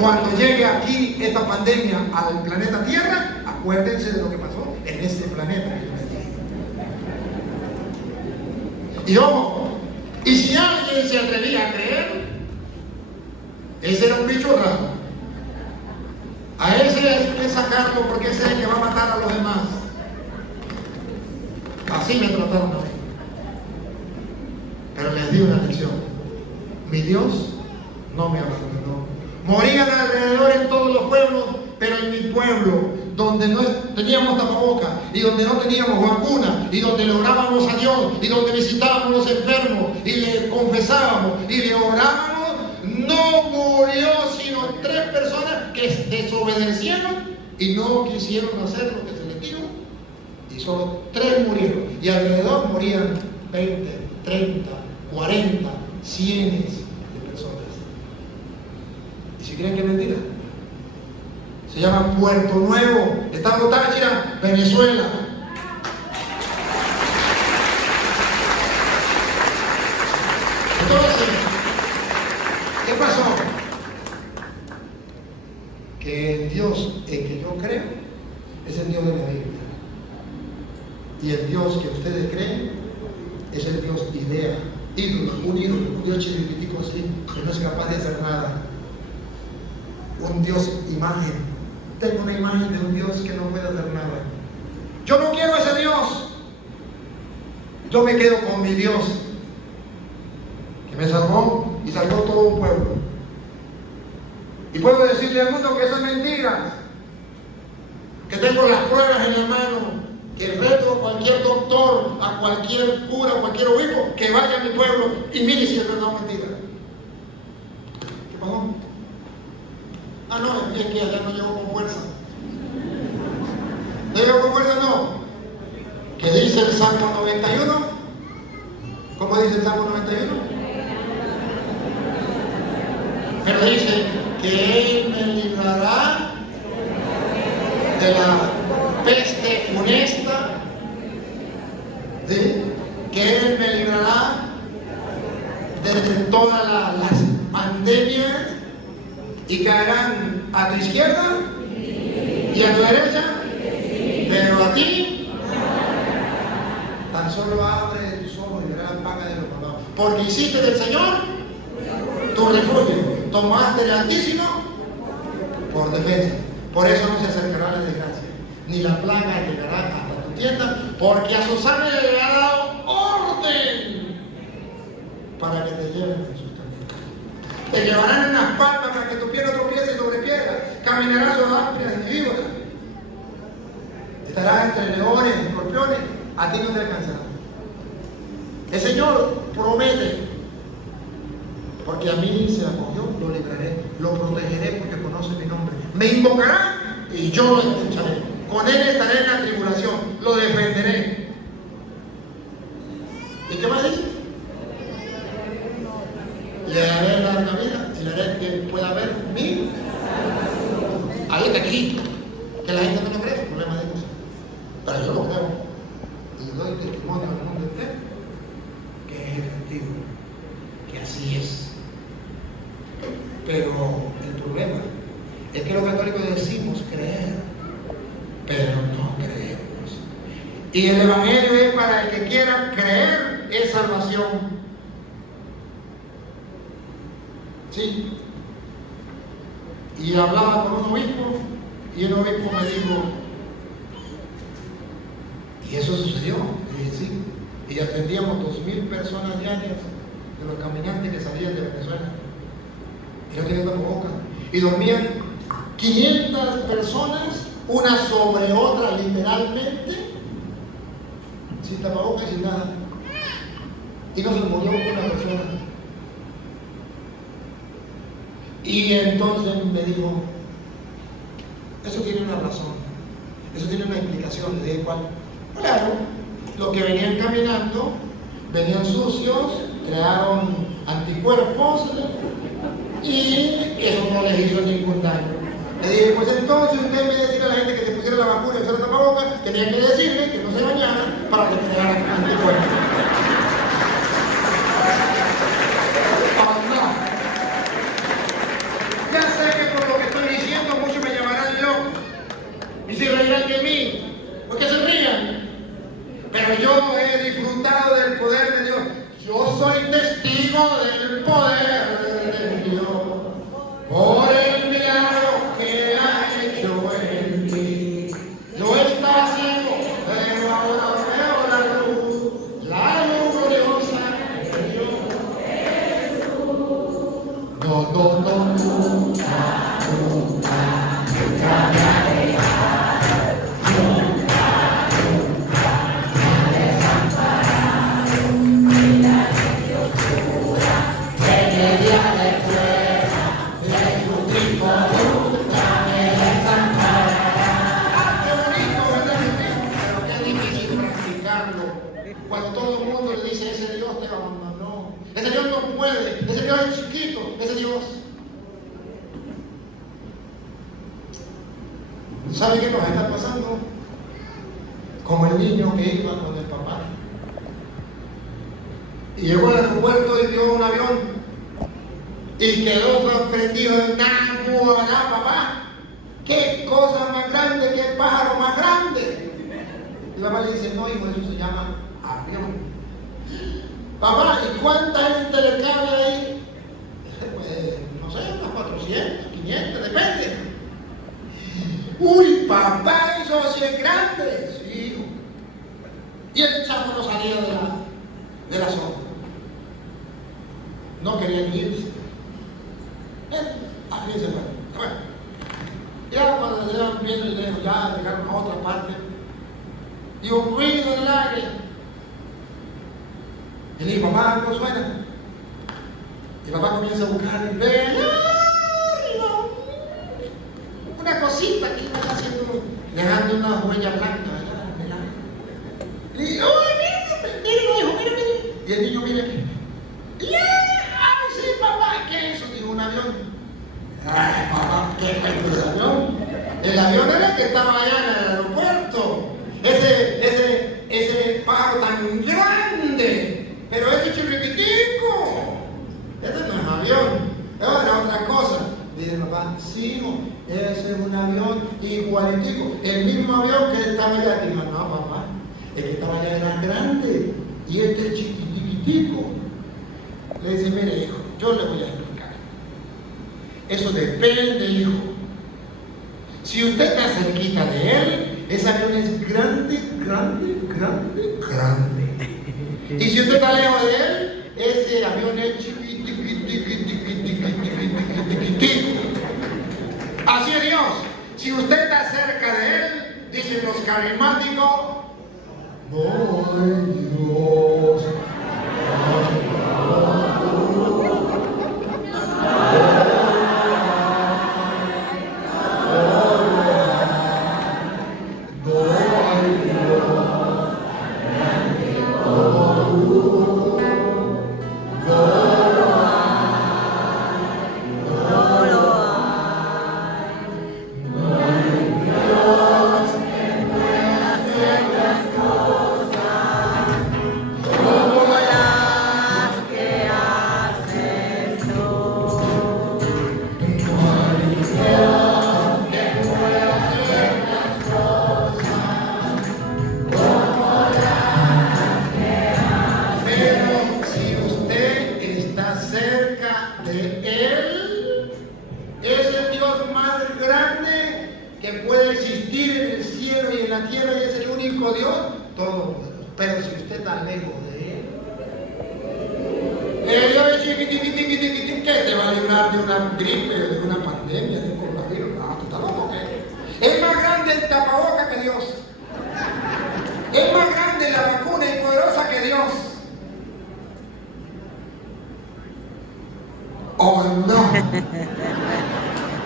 Cuando llegue aquí esta pandemia al planeta Tierra, acuérdense de lo que pasó en este planeta que yo les dije. Y ojo, y si alguien se atrevía a creer, ese era un bicho raro. A ese hay que sacarlo porque ese es el que va a matar a los demás. Así me trataron a mí. Pero les di una lección. Mi Dios no me abandonó. Morían alrededor en todos los pueblos, pero en mi pueblo, donde no teníamos tapabocas, y donde no teníamos vacuna, y donde le orábamos a Dios, y donde visitábamos a los enfermos, y le confesábamos, y le orábamos, no murió sino 3 personas que desobedecieron y no quisieron hacer lo que se les dijo, y solo 3 murieron, y alrededor morían 20, 30, 40, cientos de personas. ¿Y si creen que es mentira? Se llama Puerto Nuevo, Estado Táchira, Venezuela. Entonces, ¿qué pasó? Que el Dios en que yo creo es el Dios de la Biblia. Y el Dios que ustedes creen es el Dios idea, ídolo, un ídolo, un Dios chiquitico así, que no es capaz de hacer nada. Un Dios imagen. Tengo una imagen de un Dios que no puede hacer nada. Yo no quiero ese Dios. Yo me quedo con mi Dios, que me salvó y salvó todo un pueblo. Y puedo decirle al mundo que eso es mentira, que tengo las pruebas en la mano, que reto a cualquier doctor, a cualquier cura, a cualquier obispo, que vaya a mi pueblo y mire si es verdad o mentira. ¿Qué pasó? Ah, no, es que allá no llegó con fuerza. ¿No llegó con fuerza? No. ¿Qué dice el Salmo 91? ¿Cómo dice el Salmo 91? Pero dice que Él me librará de la peste funesta, ¿sí? Que Él me librará de todas las pandemias, y caerán a tu izquierda y a tu derecha, pero a ti tan solo abre tus ojos y verás la paga de los malvados, porque hiciste del Señor tu refugio, tomaste el Altísimo por defensa. Por eso no se acercará la desgracia, ni la plaga llegará hasta tu tienda, porque a sus ángeles le ha dado orden para que te lleven en sus caminos. Te llevarán en las palmas para que tu pie no tropiece sobre piedra, caminarás sobre ásperas y víboras, estarás entre leones y escorpiones, a ti no te alcanzará. El Señor promete, porque a mí se acogió, lo libraré, lo protegeré porque conoce mi nombre. Me invocará y yo lo escucharé. Con Él estaré en la tribulación, lo defenderé. ¿Y qué más dice? Le daré larga vida y le haré que pueda ver mi. Ahí está Cristo. Que la gente no lo cree, es un problema de Dios. Pero yo lo creo. Y doy testimonio al mundo entero que es efectivo, que así es. Pero el problema es que los católicos decimos creer, pero no creemos. Y el Evangelio es para el que quiera creer, es salvación. Sí. Y hablaba con un obispo, y el obispo me dijo, y eso sucedió. Y dije, sí. Y atendíamos 2.000 personas diarias de los caminantes que salían de Venezuela. Y no tenían tapabocas. Y dormían 500 personas, una sobre otra literalmente, sin tapabocas y sin nada. Y no se murió una persona. Y entonces me dijo, eso tiene una razón, eso tiene una explicación. Le dije, ¿cuál? Claro, los que venían caminando, venían sucios, crearon anticuerpos y eso no les hizo ningún daño. Le dije, pues entonces usted en vez de decirle a la gente que se pusiera la vacuna y usara tapabocas, tenía que decirle que no se bañaran para que crearan anticuerpos. Oh, no. Ya sé que por lo que estoy diciendo muchos me llamarán loco y se reirán de mí, porque se rían. Pero yo he disfrutado del poder de Dios. Yo soy testigo del poder de Dios. Por el milagro que ha hecho en mí. Lo está haciendo, pero ahora veo la luz gloriosa de Dios. No, no, no, no. Cuando todo el mundo le dice, ese Dios te abandonó, ese Dios no puede, ese Dios es chiquito, ese Dios. ¿Sabe qué nos está pasando? Como el niño que iba con el papá. Y llegó al aeropuerto y vio un avión y quedó sorprendido en nada, papá. ¡Qué cosa más grande, qué pájaro más grande! Y la mamá le dice, no, hijo, eso se llama avión. Papá, ¿y cuánta gente le cabe ahí? Pues, no sé, unos 400, 500, depende. Uy, papá, eso sí es grande. Sí, hijo. Y el chavo no salía de la zona. No querían irse. Así se fue. Bueno, ya cuando se iban viendo y lejos, ya llegaron a otra parte. Y un ruido en el aire. Y le dijo, papá, algo suena. Y papá comienza a buscar y ve una cosita que iba haciendo, dejando una huella blanca. Y le dice, uy, mire, hijo, mire. Y el niño mira aquí. Ay, sí, papá, ¿qué es eso? Dijo, un avión. Ay, papá, ¿qué es el avión? El avión era el que estaba allá en el aeropuerto. Ese pájaro tan grande, pero ese chiquitico, ese no es avión, era otra cosa. Dice papá, sí, hijo, ese es un avión igualitico, el mismo avión que estaba allá. Dijo, no, papá, el que estaba allá era grande y este es chiquitico. Le dice, mire, hijo, yo le voy a explicar. Eso depende, hijo. Si usted está cerquita de él, ese avión es grande. Y si usted está lejos de él, ese avión es chiquitico. Así es Dios. Si usted está cerca de él, dicen los carismáticos, voy Dios.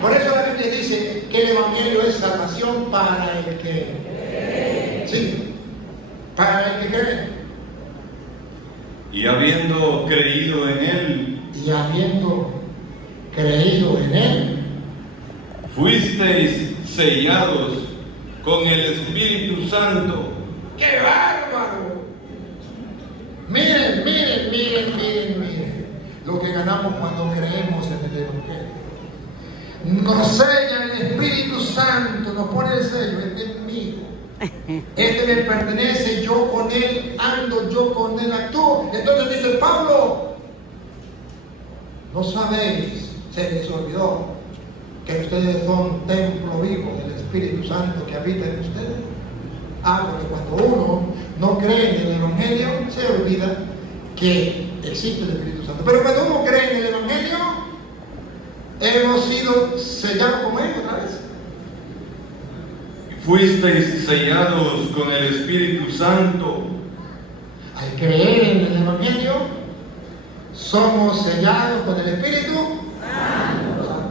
Por eso la Biblia dice que el Evangelio es salvación para el que, sí, para el que cree. Y habiendo creído en Él, Y habiendo creído en Él, fuisteis sellados con el Espíritu Santo. ¡qué bárbaro! Miren, miren, miren, miren, miren lo que ganamos cuando creemos en el Evangelio. Nos sella el Espíritu Santo, nos pone el sello, este es mío. Este me pertenece, yo con él ando, yo con él actúo. Entonces dice Pablo, no sabéis, se les olvidó que ustedes son templo vivo del Espíritu Santo que habita en ustedes. Porque cuando uno no cree en el Evangelio, se olvida que existe el Espíritu Santo. Pero cuando uno cree en el Evangelio, hemos sido sellados como él otra vez. Fuisteis sellados con el Espíritu Santo. Al creer en el Evangelio, somos sellados con el Espíritu Santo.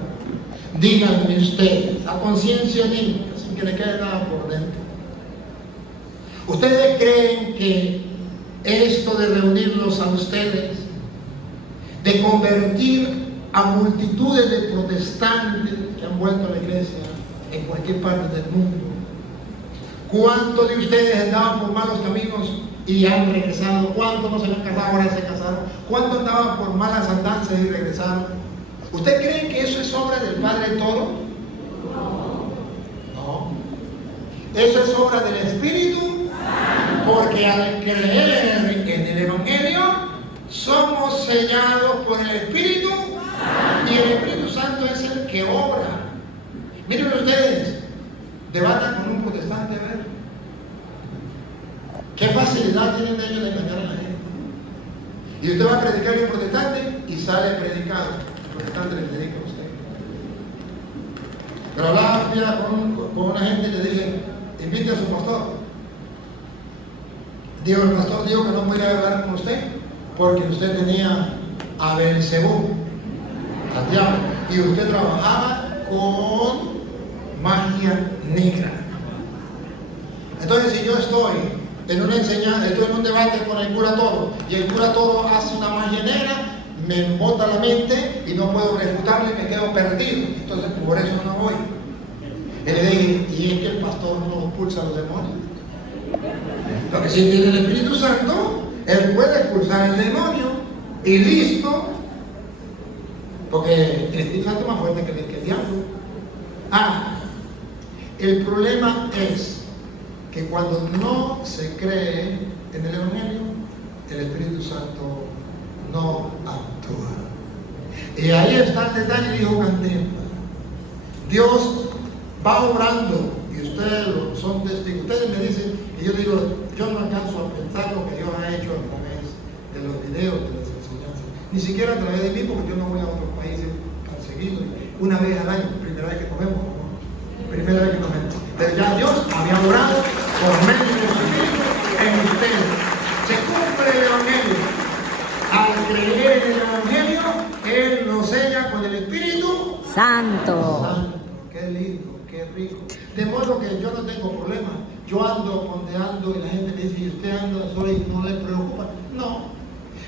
Díganme ustedes, a conciencia limpia, sin que le quede nada por dentro. ¿Ustedes creen que esto de reunirlos a ustedes, de convertir a multitudes de protestantes que han vuelto a la iglesia en cualquier parte del mundo, cuántos de ustedes andaban por malos caminos y han regresado? ¿Cuántos no se habían casado, ahora se casaron? ¿Cuántos andaban por malas andanzas y regresaron? ¿Usted cree que eso es obra del Padre todo? No. Eso es obra del Espíritu, porque al creer en el Evangelio somos sellados por el Espíritu y el Espíritu Santo es el que obra. Miren ustedes, debatan con un protestante, a ver. ¿Qué facilidad tienen ellos de engañar a la gente? Y usted va a predicarle a un protestante y sale predicado. El protestante le predica a usted. Pero hablaba un día con una gente y le dije, invite a su pastor. Digo, el pastor dijo que no podía hablar con usted porque usted tenía a Belcebú, al diablo, y usted trabajaba con magia negra. Entonces, si yo estoy en una enseñanza, estoy en un debate con el cura Toro y el cura Toro hace una magia negra, me embota la mente y no puedo refutarle, me quedo perdido. Entonces, por eso no voy. Y le dije, y es que el pastor no expulsa a los demonios. Porque si tiene el Espíritu Santo, él puede expulsar el demonio y listo. Porque el Espíritu Santo es más fuerte que el diablo. El problema es que cuando no se cree en el Evangelio, el Espíritu Santo no actúa. Y ahí está el detalle, dijo Cantempa. Dios va obrando y ustedes son testigos. Ustedes me dicen, y yo digo, yo no alcanzo a pensar lo que Dios ha hecho a través de los videos, de las enseñanzas. Ni siquiera a través de mí, porque yo no voy a otros países tan seguido. Una vez al año, primera vez que comemos, ¿no? Primera vez que comemos. Pero ya Dios había obrado por medio de su Espíritu en ustedes. Se cumple el Evangelio. Al creer en el Evangelio, Él nos sella con el Espíritu Santo. Santo. Qué lindo, qué rico. De modo que yo no tengo problema. Yo ando donde ando y la gente me dice, ¿y usted anda solo y no le preocupa? No.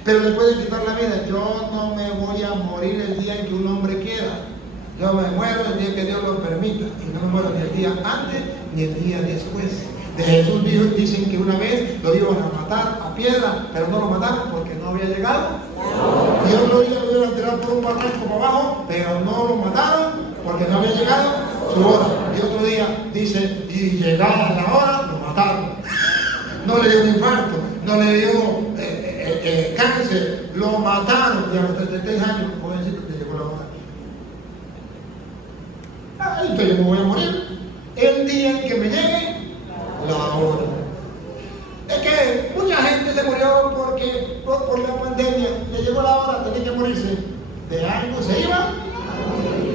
Pero le pueden quitar la vida. Yo no me voy a morir el día en que un hombre quiera. Yo me muero el día que Dios lo permita. Y no me muero ni el día antes ni el día después. De Jesús dicen que una vez lo iban a matar a piedra, pero no lo mataron porque no había llegado. Y otro día lo iban a tirar por un barranco para abajo, pero no lo mataron porque no había llegado su hora. Y otro día dice, y llegada la hora, lo mataron. No le dio un infarto, no le dio cáncer, lo mataron. Y a los 33 años, jovencito, te llegó la hora. Entonces yo me voy a morir el día en que me llegue la hora. Es que mucha gente se murió porque por la pandemia le llegó la hora, tenía que morirse. De algo se iba.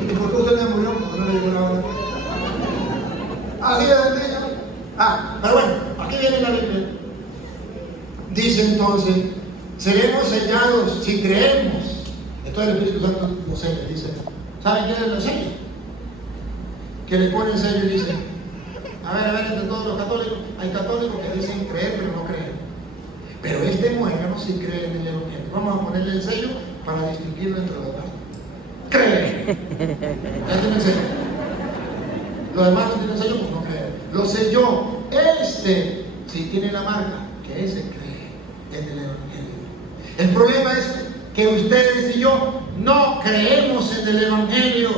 ¿Y por qué usted se murió? Porque no le llegó la hora. Así es el día. Pero bueno, aquí viene la Biblia. Dice entonces, seremos sellados si creemos. Entonces el Espíritu Santo nos sella, dice. ¿Saben qué es el sello? Que le ponen sello y dice, a ver, entre todos los católicos, hay católicos que dicen creer pero no creen. Pero este muérgano sí cree en el Evangelio. Vamos a ponerle el sello para distinguirlo entre los demás. Cree. Ya tiene el sello. Los demás no tienen sello, pues no creen. Lo selló. Este sí tiene la marca, que ese cree en el Evangelio. El problema es que ustedes y yo no creemos en el Evangelio.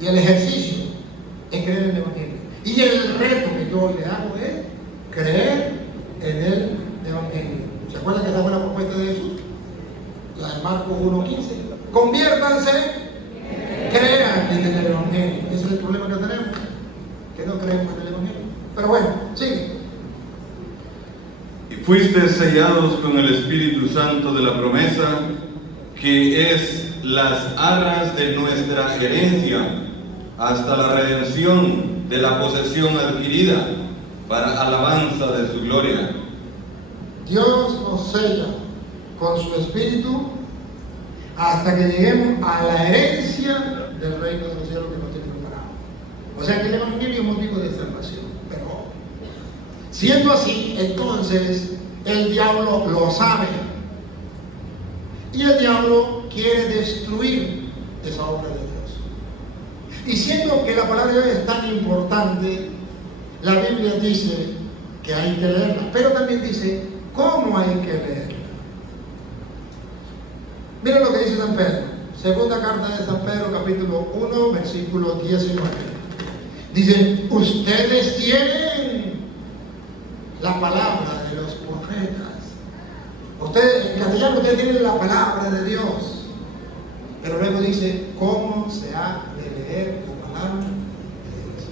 Y el ejercicio es creer en el Evangelio. Y el reto que yo le hago es creer en el Evangelio. ¿Se acuerdan que esa fue la propuesta de Jesús? La de Marcos 1:15. Conviértanse, crean en el Evangelio. Ese es el problema que tenemos, que no creemos en el Evangelio. Pero bueno, sigue. Y fuiste sellados con el Espíritu Santo de la promesa, que es las arras de nuestra herencia, hasta la redención de la posesión adquirida, para alabanza de su gloria. Dios nos sella con su Espíritu hasta que lleguemos a la herencia del reino de los cielos que nos tiene preparado. O sea que el Evangelio es motivo de salvación. Pero siendo así, entonces el diablo lo sabe. Y el diablo quiere destruir esa obra de Dios. Y siendo que la palabra de Dios es tan importante, la Biblia dice que hay que leerla, pero también dice cómo hay que leerla. Miren lo que dice San Pedro, segunda carta de San Pedro, capítulo 1, versículo 19. Dice, ustedes tienen la palabra de los profetas. Ustedes, en castellano, ustedes tienen la palabra de Dios. Pero luego dice, ¿cómo se ha de leer la palabra de Dios?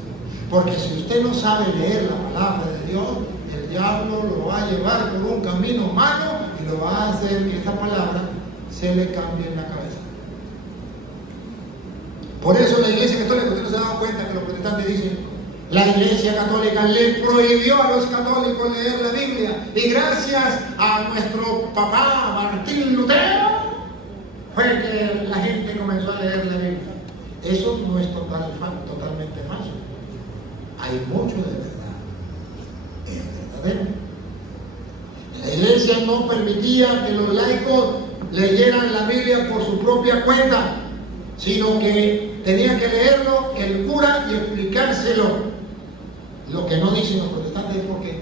Porque si usted no sabe leer la palabra de Dios, el diablo lo va a llevar por un camino malo y lo va a hacer que esta palabra se le cambie en la cabeza. Por eso la Iglesia Católica, usted no se ha dado cuenta que los protestantes dicen, la Iglesia Católica le prohibió a los católicos leer la Biblia, y gracias a nuestro papá Martín Lutero fue que la gente comenzó a leer la Biblia. Eso no es totalmente falso. Hay mucho de verdad. Es verdadero. La Iglesia no permitía que los laicos leyeran la Biblia por su propia cuenta, sino que tenía que leerlo el cura y explicárselo. Lo que no dicen los protestantes es por qué.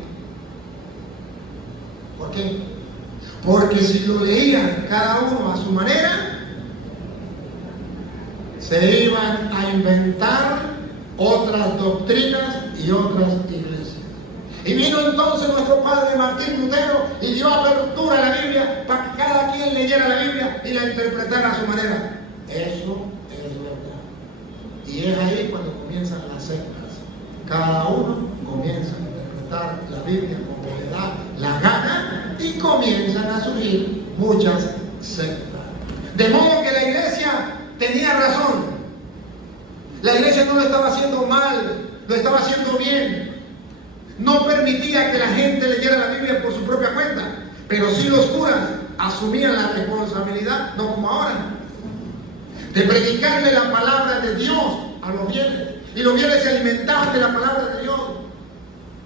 ¿Por qué? Porque si lo leían cada uno a su manera, se iban a inventar otras doctrinas y otras iglesias. Y vino entonces nuestro padre Martín Lutero y dio apertura a la Biblia para que cada quien leyera la Biblia y la interpretara a su manera. Eso es verdad. Y es ahí cuando comienzan las sectas. Cada uno comienza a interpretar la Biblia como le da la gana y comienzan a surgir muchas sectas. De modo que la iglesia tenía razón. La iglesia no lo estaba haciendo mal, lo estaba haciendo bien. No permitía que la gente leyera la Biblia por su propia cuenta, pero sí los curas asumían la responsabilidad, no como ahora, de predicarle la palabra de Dios a los fieles. Y los fieles se alimentaban de la palabra de Dios,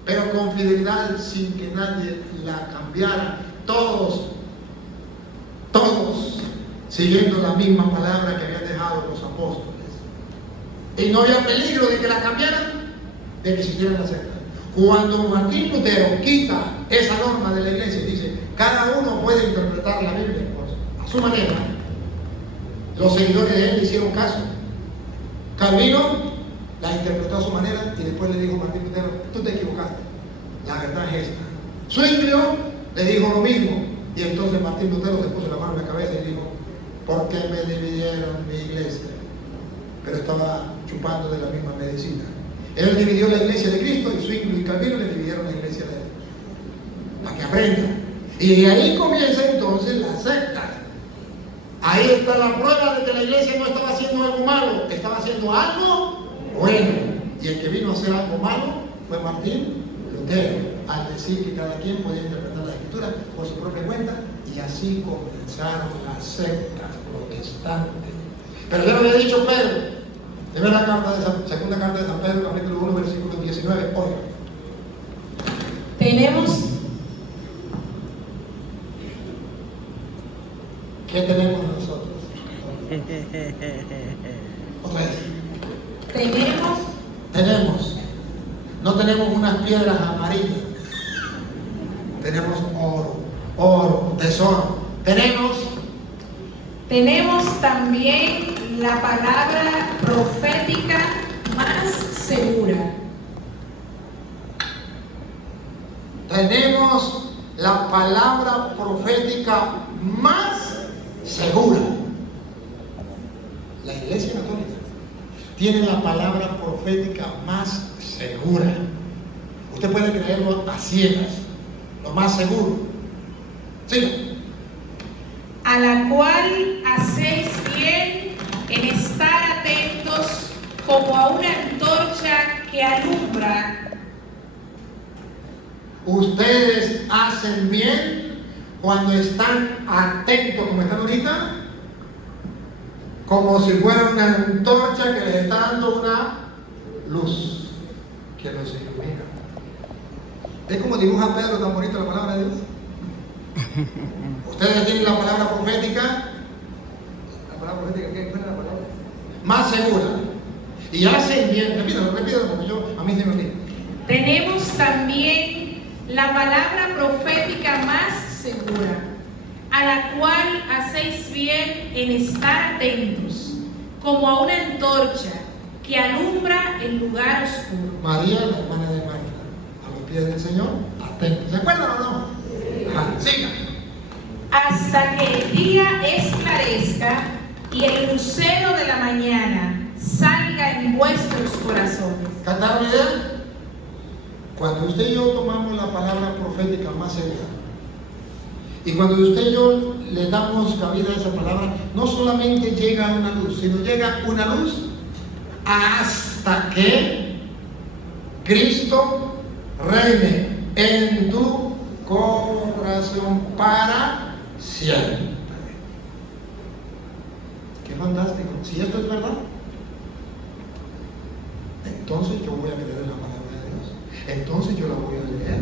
pero con fidelidad, sin que nadie la cambiara. Todos siguiendo la misma palabra que habían dejado los apóstoles. Y no había peligro de que la cambiaran, de que siguieran la secta. Cuando Martín Lutero quita esa norma de la iglesia y dice, cada uno puede interpretar la Biblia a su manera, los seguidores de él le hicieron caso. Calvino la interpretó a su manera y después le dijo a Martín Lutero, tú te equivocaste, la verdad es esta. Zwinglio le dijo lo mismo, y entonces Martín Lutero se puso la mano en la cabeza y dijo, ¿por qué me dividieron mi iglesia? Pero estaba chupando de la misma medicina. Él dividió la iglesia de Cristo y Zwinglio y Calvino le dividieron la iglesia de él, para que aprendan. Y ahí comienza entonces la secta. Ahí está la prueba de que la iglesia no estaba haciendo algo malo, estaba haciendo algo bueno. Y el que vino a hacer algo malo fue Martín Lutero, al decir que cada quien podía interpretar la escritura por su propia cuenta, y así comenzaron las sectas protestantes. Pero ya lo había dicho Pedro. Debe la segunda carta de San Pedro, capítulo 1, versículo 19. Oiga. Tenemos ¿Qué tenemos nosotros? Otra vez. Tenemos. No tenemos unas piedras amarillas. Tenemos oro, tesoro. Tenemos también la palabra profética más segura. Tenemos la palabra profética más segura. La Iglesia Católica tiene la palabra profética más segura. Usted puede creerlo a ciegas, lo más seguro. Sí. A la cual hacéis bien en estar atentos como a una antorcha que alumbra. Ustedes hacen bien cuando están atentos, como están ahorita, como si fuera una antorcha que les está dando una luz que los ilumina. ¿Es como dibuja Pedro tan bonito la palabra de Dios? Ustedes tienen la palabra profética. ¿La palabra profética qué fue la palabra? Más segura. Y hacen bien. Repítalo porque a mí se me olvida. Tenemos también la palabra profética más segura, a la cual hacéis bien en estar atentos, como a una antorcha que alumbra el lugar oscuro. María, la hermana de Marta, a los pies del Señor, atentos. ¿Se acuerdan o no? Ajá, sigan. Hasta que el día esclarezca y el lucero de la mañana salga en vuestros corazones. ¿Cantaron la idea? Cuando usted y yo tomamos la palabra profética más segura, y cuando usted y yo le damos cabida a esa palabra, no solamente llega una luz, sino llega una luz hasta que Cristo reine en tu corazón para siempre. Qué fantástico. Si esto es verdad, entonces yo voy a creer en la palabra de Dios. Entonces yo la voy a leer.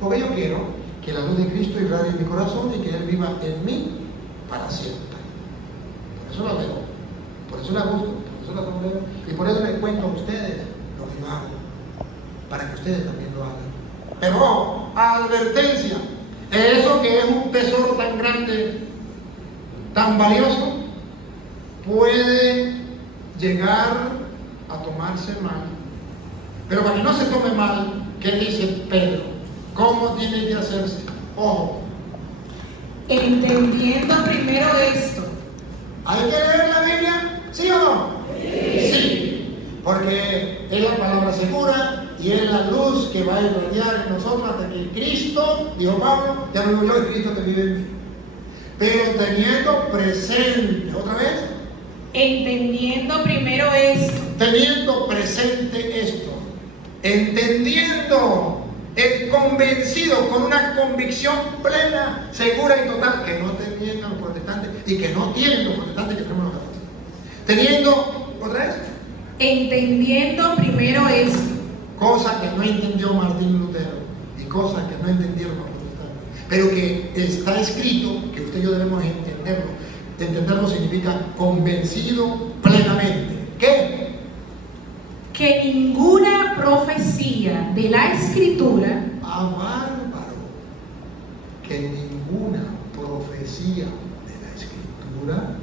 Porque yo quiero que la luz de Cristo irradie en mi corazón y que Él viva en mí para siempre. Por eso la leo, por eso la busco, por eso la leo y por eso les cuento a ustedes lo que yo hago, para que ustedes también lo hagan. Pero, advertencia, eso que es un tesoro tan grande, tan valioso, puede llegar a tomarse mal. Pero para que no se tome mal, ¿qué dice Pedro? ¿Cómo tiene que hacerse? Ojo. Entendiendo primero esto. ¿Hay que leer la Biblia? ¿Sí o no? Sí. Porque es la palabra segura y es la luz que va a irradiar en nosotros hasta que Cristo, dijo Pablo, ya no vivo yo, Cristo te vive en mí. Pero teniendo presente, otra vez. Entendiendo primero esto. Teniendo presente esto. Entendiendo. Convencido con una convicción plena, segura y total, que no tenían los protestantes y que no tienen los protestantes que tenemos los católicos. Teniendo, otra vez, entendiendo primero esto. cosa que no entendió Martín Lutero y cosas que no entendieron los protestantes, pero que está escrito, que usted y yo debemos entenderlo. Entenderlo significa convencido plenamente. ¿Qué? Que ninguna profecía de la Escritura, Bárbaro, que ninguna profecía de la Escritura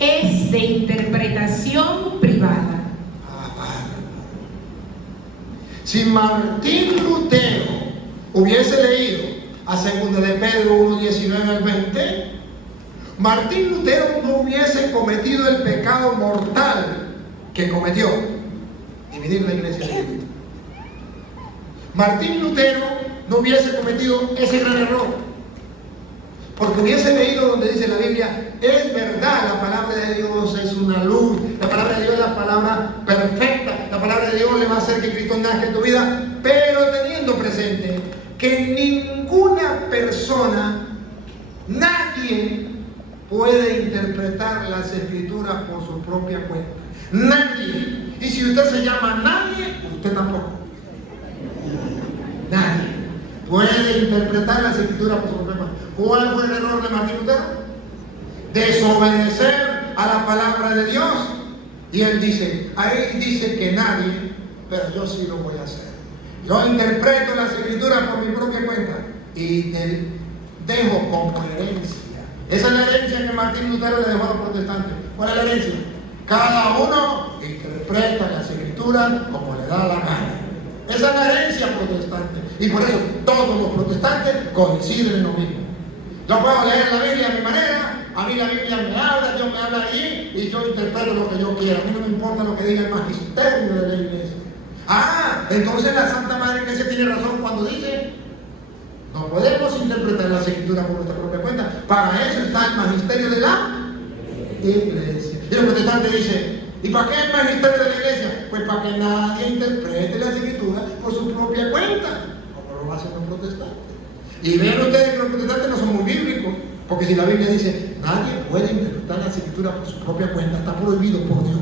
es de interpretación privada. Bárbaro. Si Martín Lutero hubiese leído a 2 de Pedro 1:19 al 20, Martín Lutero no hubiese cometido el pecado mortal que cometió. Dividir la iglesia de Cristo. Martín Lutero no hubiese cometido ese gran error, porque hubiese leído donde dice la Biblia, es verdad, la palabra de Dios es una luz, la palabra de Dios es la palabra perfecta, la palabra de Dios le va a hacer que Cristo nazca en tu vida, pero teniendo presente que ninguna persona, nadie puede interpretar las Escrituras por su propia cuenta. Nadie. Y si usted se llama nadie, usted tampoco. Nadie puede interpretar las Escrituras por su propia cuenta. ¿Cuál fue el error de Martín Lutero? desobedecer a la palabra de Dios. Y él dice, ahí dice que nadie, pero yo sí lo voy a hacer. Yo interpreto las escrituras por mi propia cuenta y dejo como herencia. Esa es la herencia que Martín Lutero le dejó a los protestantes. ¿Cuál es la herencia? Cada uno interpreta las escrituras como le da la gana. Esa es la herencia protestante. Y por eso todos los protestantes coinciden en lo mismo. Yo puedo leer la Biblia a mi manera. A mí la Biblia me habla, Dios me habla allí y yo interpreto lo que yo quiera. A mí no me importa lo que diga el magisterio de la iglesia. Entonces la Santa Madre Iglesia tiene razón cuando dice: no podemos interpretar las escrituras por nuestra propia cuenta. Para eso está el magisterio de la iglesia. Y el protestante dice: ¿y para qué el magisterio de la iglesia? Pues para que nadie interprete las escrituras por su propia cuenta, como lo hacen los protestantes. Y vean ustedes que los protestantes no son muy bíblicos, porque si la Biblia dice nadie puede interpretar las escrituras por su propia cuenta, está prohibido por Dios.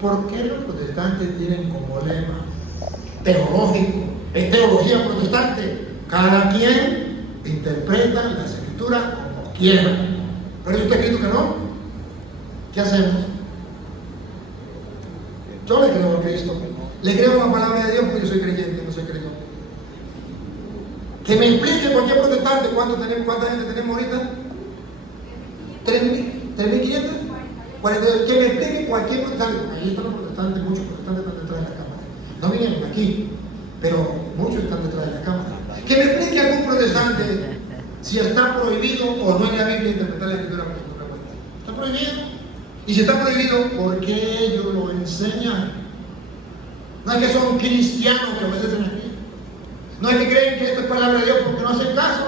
¿Por qué los protestantes tienen como lema teológico, es teología protestante? Cada quien interpreta las escrituras como quiera. Pero eso está escrito que no. ¿Qué hacemos? Yo le creo a Cristo, le creo a la palabra de Dios porque yo soy creyente, no soy creyente. Que me explique cualquier protestante cuánta gente tenemos ahorita. 3.500. Que me explique cualquier protestante. Ahí están los protestantes, muchos protestantes están detrás de la cámara. No vienen aquí, pero muchos están detrás de la cámara. Que me explique algún protestante si está prohibido o no en la Biblia interpretar la escritura por su propia cuenta. Está prohibido. Y si está prohibido, ¿por qué ellos lo enseñan? No es que son cristianos que obedecen aquí. No es que creen que esto es palabra de Dios porque no hacen caso.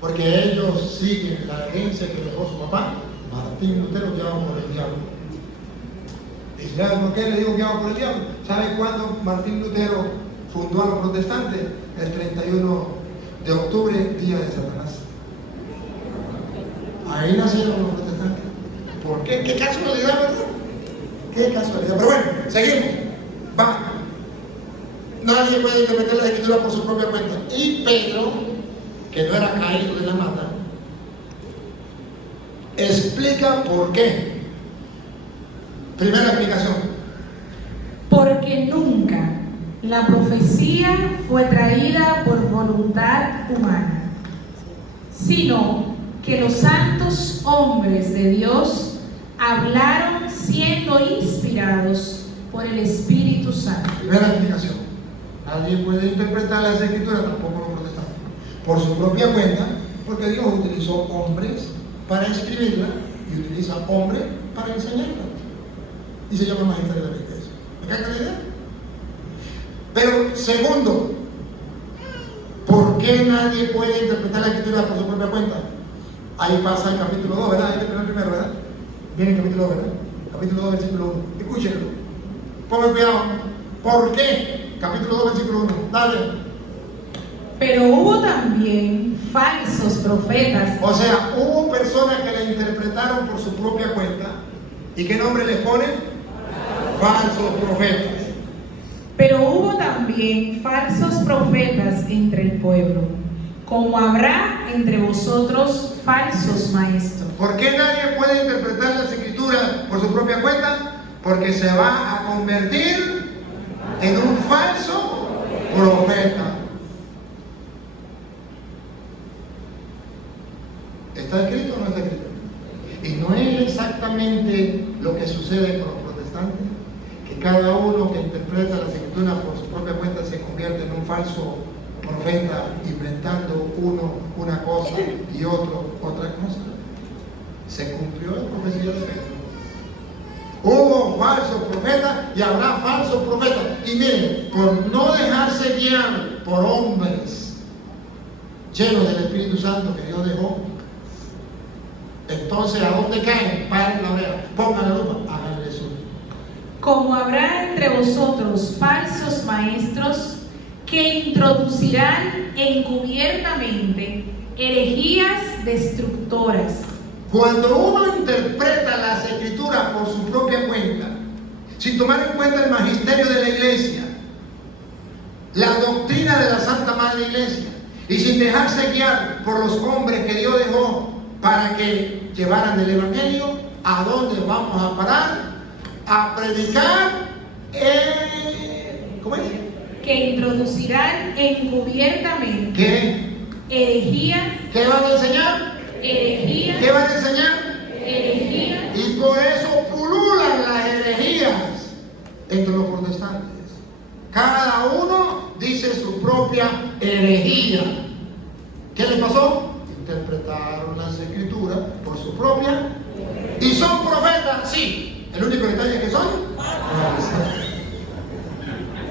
Porque ellos siguen la herencia que dejó su papá, Martín Lutero, guiado por el diablo. ¿Y ya por qué le digo guiado por el diablo? ¿Sabe cuándo Martín Lutero fundó a los protestantes? El 31 de octubre, día de Satanás. Ahí nacieron los protestantes. ¿Por qué? ¿Qué casualidad, verdad? ¿Qué casualidad? Pero bueno, seguimos. Va. Nadie puede interpretar la escritura por su propia cuenta. Y Pedro, que no era caído de la mata, explica por qué. Primera explicación. Porque nunca la profecía fue traída por voluntad humana, sino que los santos hombres de Dios hablaron siendo inspirados por el Espíritu Santo. Primera explicación. Nadie puede interpretar las escrituras, tampoco los protestantes, por su propia cuenta, porque Dios utilizó hombres para escribirla y utiliza hombres para enseñarla. Y se llama magisterio de la iglesia. ¿Me cae la idea? Pero segundo, ¿por qué nadie puede interpretar la escritura por su propia cuenta? Ahí pasa el capítulo 2, ¿verdad? Ahí terminó el primero, ¿verdad? Viene el capítulo 2, ¿verdad? Capítulo 2, versículo 1. Escúchenlo. Pongan cuidado. ¿Por qué? Capítulo 2, versículo 1. Dale. Pero hubo también falsos profetas. O sea, hubo personas que la interpretaron por su propia cuenta. ¿Y qué nombre les ponen? Falsos profetas. Pero hubo también falsos profetas entre el pueblo, como habrá entre vosotros falsos maestros. ¿Por qué nadie puede interpretar las escrituras por su propia cuenta? Porque se va a convertir en un falso profeta. ¿Está escrito o no está escrito? Y no es exactamente lo que sucede con los protestantes, que cada uno que interpreta las escrituras por su propia cuenta se convierte en un falso profeta, inventando uno una cosa y otro otra cosa. Se cumplió la profecía de Pedro. Hubo falsos profetas y habrá falsos profetas. Y miren, por no dejarse guiar por hombres llenos del Espíritu Santo que Dios dejó, entonces ¿a dónde caen? Paren la oreja, pongan la lupa, hagan eso. Como habrá entre vosotros falsos maestros que introducirán encubiertamente herejías destructoras. Cuando uno interpreta las escrituras por su propia cuenta, sin tomar en cuenta el magisterio de la iglesia, la doctrina de la Santa Madre Iglesia, y sin dejarse guiar por los hombres que Dios dejó para que llevaran el Evangelio. ¿A dónde vamos a parar? A predicar, ¿cómo es? Que introducirán encubiertamente ¿Qué? herejía, ¿Qué van a enseñar? herejía, ¿Qué van a enseñar? herejía, Y por eso pululan las herejías entre los protestantes. Cada uno dice su propia herejía. ¿Qué les pasó? Interpretaron las escrituras por su propia. ¿Y son profetas? Sí. El único detalle es que son.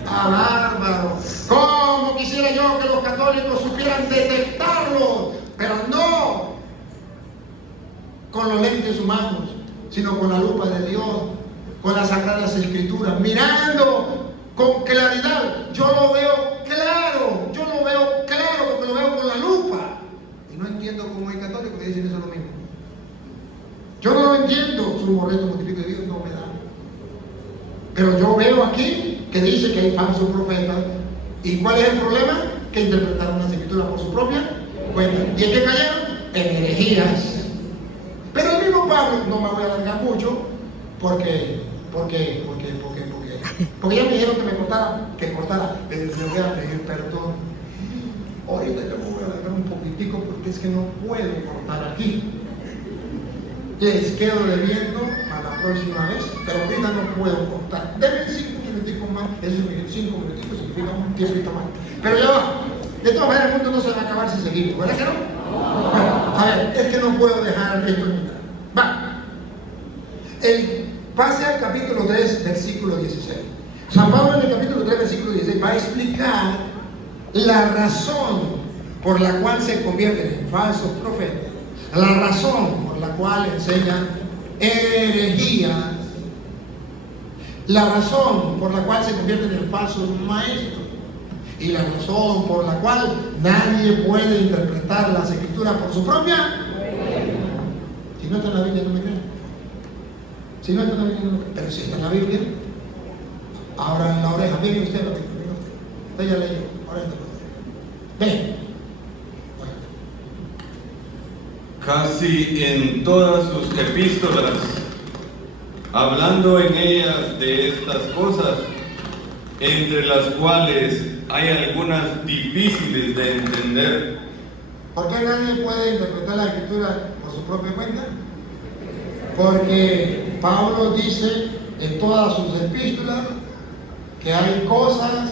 Bárbaro. ¿Cómo quisiera yo que los católicos supieran detectarlo? Pero no con los lentes humanos, sino con la lupa de Dios, con las sagradas escrituras, mirando con claridad. Yo lo veo claro porque lo veo con la lupa. Y no entiendo cómo hay católicos que dicen eso lo mismo. Yo no lo entiendo. Su morreto multiplica de Dios no me da. Pero yo veo aquí que dice que hay falsos profetas. ¿Y cuál es el problema? Que interpretaron las escrituras por su propia cuenta. ¿Y en qué cayeron? En herejías. Pero el mismo Pablo, no me voy a alargar mucho, porque ya me dijeron que me cortara, le voy a pedir perdón. Ahorita yo me voy a alargar un poquitico porque es que no puedo cortar aquí. Les quedo debiendo a la próxima vez, pero ahorita no puedo cortar. Denme 5 minuticos más, eso significa 5 minuticos, significa un tiempito más. Pero ya va, de todas maneras el mundo no se va a acabar si seguimos, ¿verdad que no? Bueno, a ver, es que no puedo dejar esto en mitad. Va. Pase al capítulo 3, versículo 16. San Pablo en el capítulo 3, versículo 16 va a explicar la razón por la cual se convierten en falsos profetas. La razón por la cual enseñan herejías, la razón por la cual se convierten en falsos maestros y la razón por la cual nadie puede interpretar las escrituras por su propia. Si no está en la Biblia, no me creen. Si no está en la Biblia, no me creen. Pero si está en la Biblia, ahora en la oreja, mire usted lo que usted ya leyó, ahora está. Ven. Casi en todas sus epístolas, hablando en ellas de estas cosas, entre las cuales hay algunas difíciles de entender. ¿Por qué nadie puede interpretar la escritura por su propia cuenta? Porque Pablo dice en todas sus epístolas que hay cosas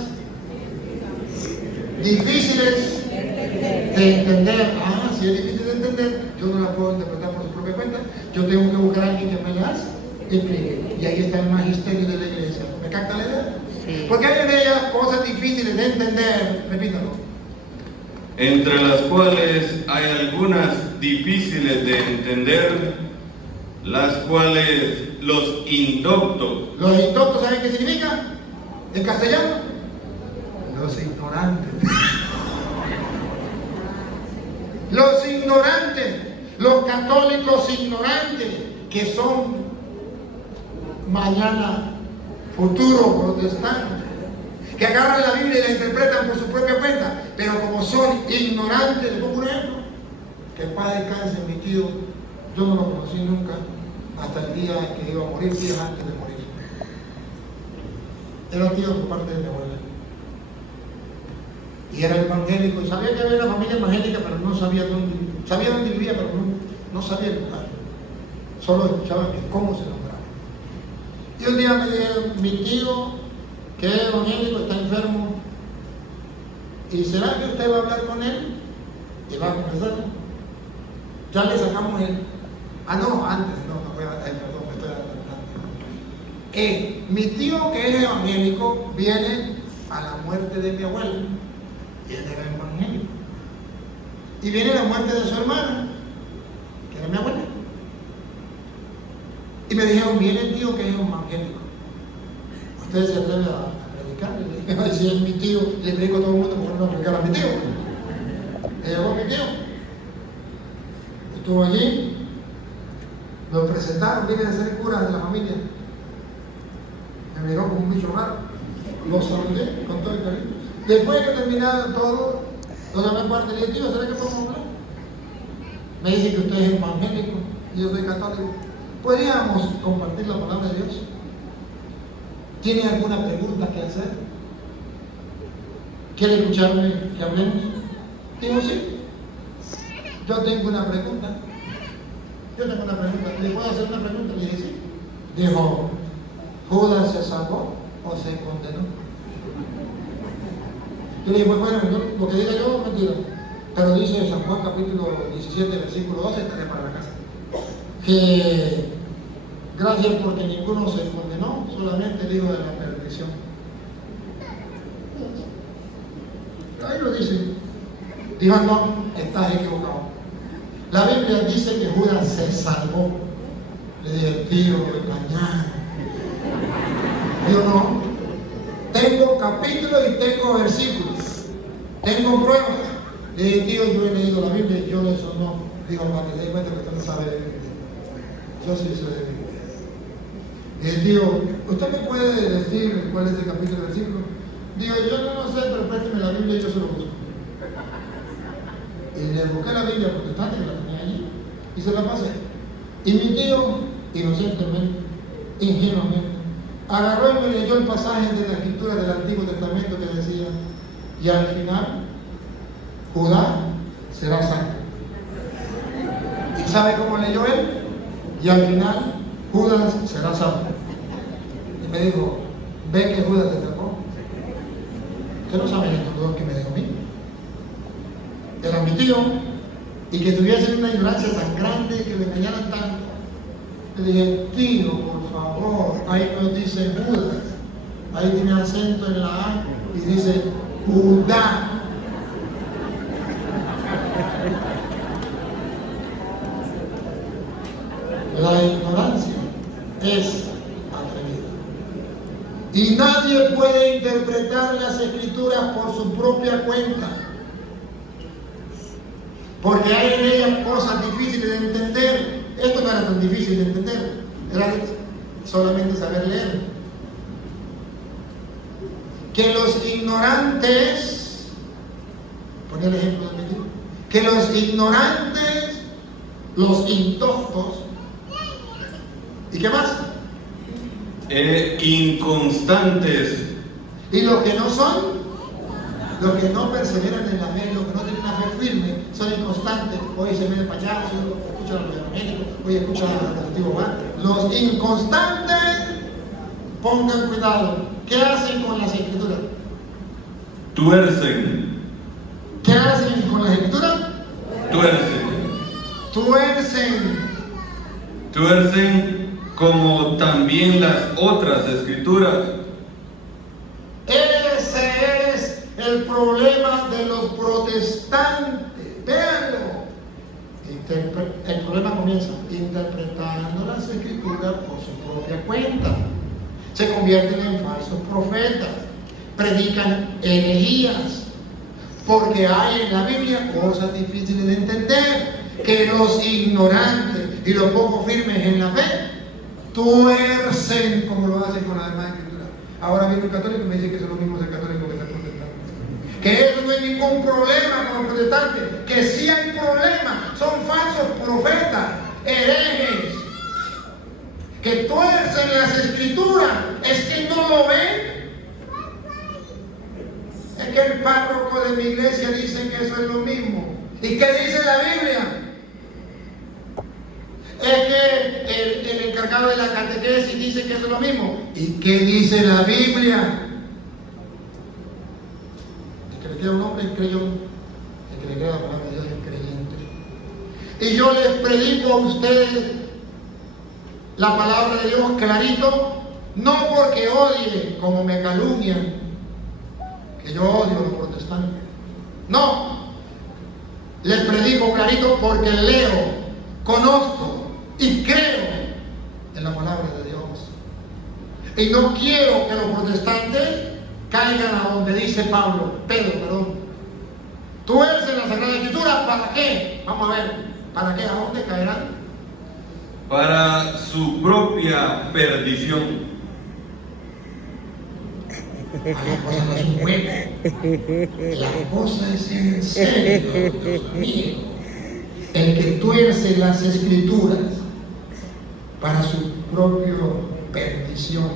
difíciles de entender. Ah, si es difícil de entender, yo no la puedo interpretar por su propia cuenta. Yo tengo que buscar a alguien que me las explique. Y ahí está el magisterio de la iglesia. ¿Me capta la idea? Sí. Porque hay en ellas cosas difíciles de entender. Repítalo. Entre las cuales hay algunas difíciles de entender, las cuales los indoctos. ¿Los indoctos saben qué significa? ¿En castellano? Los ignorantes. Los ignorantes, los católicos ignorantes, que son mañana futuro protestantes, que agarran la Biblia y la interpretan por su propia cuenta, pero como son ignorantes. Les pongo un ejemplo, que el padre descanse, mi tío, yo no lo conocí nunca hasta el día que iba a morir, días antes de morir. Era tío por parte de mi abuela. Y era evangélico, y sabía que había una familia evangélica, pero no sabía dónde vivía, pero no sabía el lugar. Solo escuchaba que cómo se nombraba. Y un día me dijeron, mi tío, que es evangélico, está enfermo, ¿y será que usted va a hablar con él? Y va a conversar. Ya le sacamos el... no, antes, no voy a... perdón, me estoy adelantando. Mi tío, que es evangélico, viene a la muerte de mi abuela. Y él era evangélico. Y viene la muerte de su hermana, que era mi abuela. Y me dijeron, viene el tío que es evangélico. ¿Usted se atreve a predicar? Le dije, si es mi tío, le predico a todo el mundo, ¿por qué no predicar a mi tío? Le llegó mi tío. Estuvo allí. Lo presentaron, viene a ser cura de la familia. Me miró como un bicho raro. Lo saludé con todo el cariño. Después de que terminaba todo, lo llamé aparte y le dije, tío, ¿será que podemos hablar? Me dice que usted es evangélico y yo soy católico. ¿Podríamos compartir la palabra de Dios? ¿Tiene alguna pregunta que hacer? ¿Quiere escucharme que hablemos? Digo, sí. Yo tengo una pregunta. ¿Le puedo hacer una pregunta? Le dije, sí. Dijo, ¿Judas se salvó o se condenó? Yo le dije, pues bueno, lo que diga yo es mentira. Pero dice San Juan capítulo 17, versículo 12, estaré para la casa. Que gracias porque ninguno se condenó, solamente el hijo de la perdición. Ahí lo dice. Dijo, no, estás equivocado. La Biblia dice que Judas se salvó. Le dije, tío, mañana. Yo no. Tengo capítulos y tengo versículos. Tengo pruebas. Le dije, tío, yo he leído la Biblia y yo eso no. Digo, para que se dé cuenta que usted no sabe de Biblia. Yo sí sé de Biblia. Le dije, tío, ¿usted me puede decir cuál es el capítulo y versículo? Digo, yo no lo sé, pero présteme la Biblia y yo se lo busco. Y le busqué la Biblia protestante que la tenía allí y se la pasé. Y mi tío, inocentemente, ingenuamente, agarró y me leyó el pasaje de la escritura del Antiguo Testamento que decía, y al final, Judá será salvo. ¿Y sabe cómo leyó él? Y al final, Judas será salvo. Y me dijo, ¿ve que Judas se salvó? Usted no sabe el instructor que me dejó a mí. Era mi tío, y que tuviese una ignorancia tan grande que me engañaran tanto. Le dije, tío, por favor, ahí no dice Judas, ahí tiene acento en la A y dice Judá. La ignorancia es atrevida. Y nadie puede interpretar las escrituras por su propia cuenta. Porque hay en ellas cosas difíciles de entender. Esto no era tan difícil de entender, era solamente saber leer. Que los ignorantes, poner el ejemplo de mi tío, que los ignorantes, los indoctos, ¿y qué más? Inconstantes. Y los que no son, los que no perseveran en la fe, los que no tienen una fe firme, son inconstantes. Hoy se viene para allá, hoy escuchan a los evangélicos, hoy escuchan a los antiguos más. Los inconstantes, pongan cuidado. ¿Qué hacen con las escrituras? Tuercen. ¿Qué hacen con las escrituras? Tuercen como también las otras escrituras. Ese es el problema de los protestantes. Véanlo. El problema comienza interpretando las escrituras por su propia cuenta. Se convierten en falsos profetas. Predican herejías. Porque hay en la Biblia cosas difíciles de entender. Que los ignorantes y los poco firmes en la fe tuercen como lo hacen con las demás escrituras. Ahora viene un católico y me dice que eso es lo mismo ser católico que ser protestante. Que eso no es ningún problema con los protestantes, que sí hay problema, son falsos profetas, herejes, que tuercen las escrituras. Es que no lo ven. Es que el párroco de mi iglesia dice que eso es lo mismo. ¿Y qué dice la Biblia? Es que el encargado de la catequesis dice que eso es lo mismo. ¿Y qué dice la Biblia? El que le queda un hombre es creyente. El que le queda la palabra de Dios es creyente. Y yo les predico a ustedes la palabra de Dios clarito, no porque odie, como me calumnian, que yo odio a los protestantes. No. Les predico clarito porque leo, conozco y creo en la palabra de Dios. Y no quiero que los protestantes caigan a donde dice Pedro, tuercen la Sagrada Escritura. ¿Para qué? Vamos a ver, ¿para qué? ¿A dónde caerán? Para su propia perdición. La cosa no es un juego. La cosa es en serio, Dios mío. el que tuerce las escrituras para su propia perdición,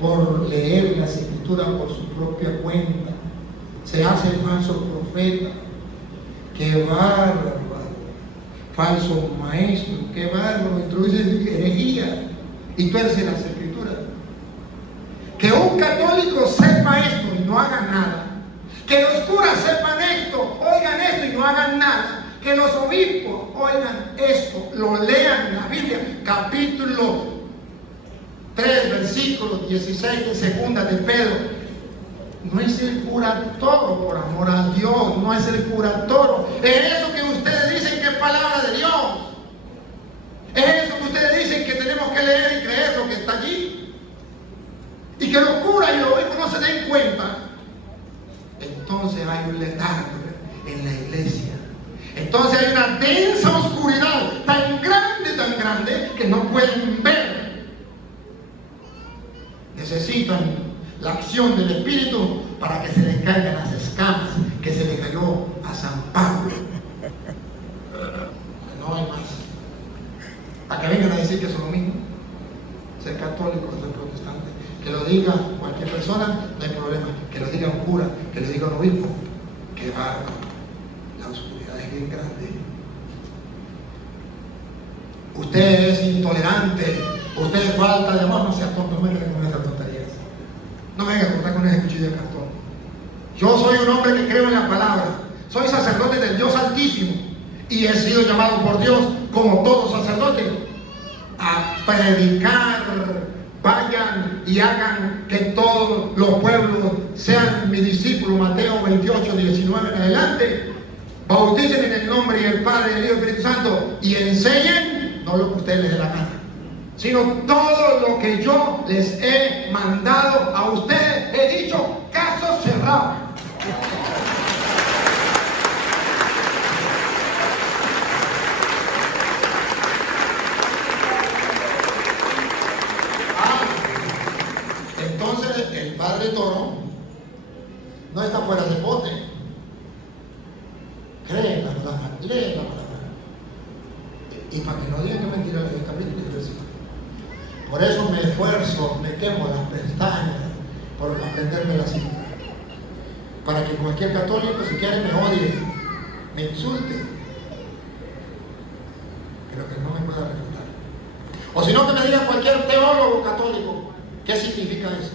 por leer las escrituras por su propia cuenta, se hace falso profeta. ¡Qué bárbaro! Falso maestro, qué bárbaro, introduce herejía y tuerce las escrituras. Que un católico sepa esto y no haga nada. Que los curas sepan esto, oigan esto y no hagan nada. Que los obispos oigan esto, lo lean en la Biblia, capítulo 3, versículo 16 de segunda de Pedro. No es el cura todo por amor a Dios, no es el cura todo. Es eso que ustedes dicen que es palabra de Dios. Es eso que ustedes dicen que tenemos que leer y creer lo que está allí. Y que los curas y los obispos no se den cuenta. Entonces hay un letargo en la iglesia. Entonces hay una densa oscuridad tan grande que no pueden ver. Necesitan la acción del Espíritu para que se le caigan las escamas que se le cayó a San Pablo. No hay más. Para que vengan a decir que son lo mismo. Ser católico o ser protestante. Que lo diga cualquier persona, no hay problema. Que lo diga un cura, que lo diga un obispo. Que va. La oscuridad es bien grande. Usted es intolerante. Usted falta de amor. No sea tonto, no me venga con esas tonterías. No me venga a cortar con ese cuchillo de cartón. Yo soy un hombre que creo en la palabra. Soy sacerdote del Dios Altísimo. Y he sido llamado por Dios, como todo sacerdote, a predicar. Vayan y hagan que todos los pueblos sean mis discípulos. Mateo 28, 19 en adelante. Bauticen en el nombre y el Padre, el Hijo y el Espíritu Santo. Y enseñen, no lo que ustedes les dé la gana, sino todo lo que yo les he mandado a ustedes. He dicho, caso cerrado. Entonces el Padre Toro no está fuera de bote. Cree en la palabra, lee la palabra. Y para que no digan que mentira el capítulo y versículo. Por eso me esfuerzo, me quemo las pestañas por aprenderme la cita. Para que cualquier católico, si quiere, me odie, me insulte, pero que no me pueda refutar. O si no, que me diga cualquier teólogo católico, ¿qué significa eso?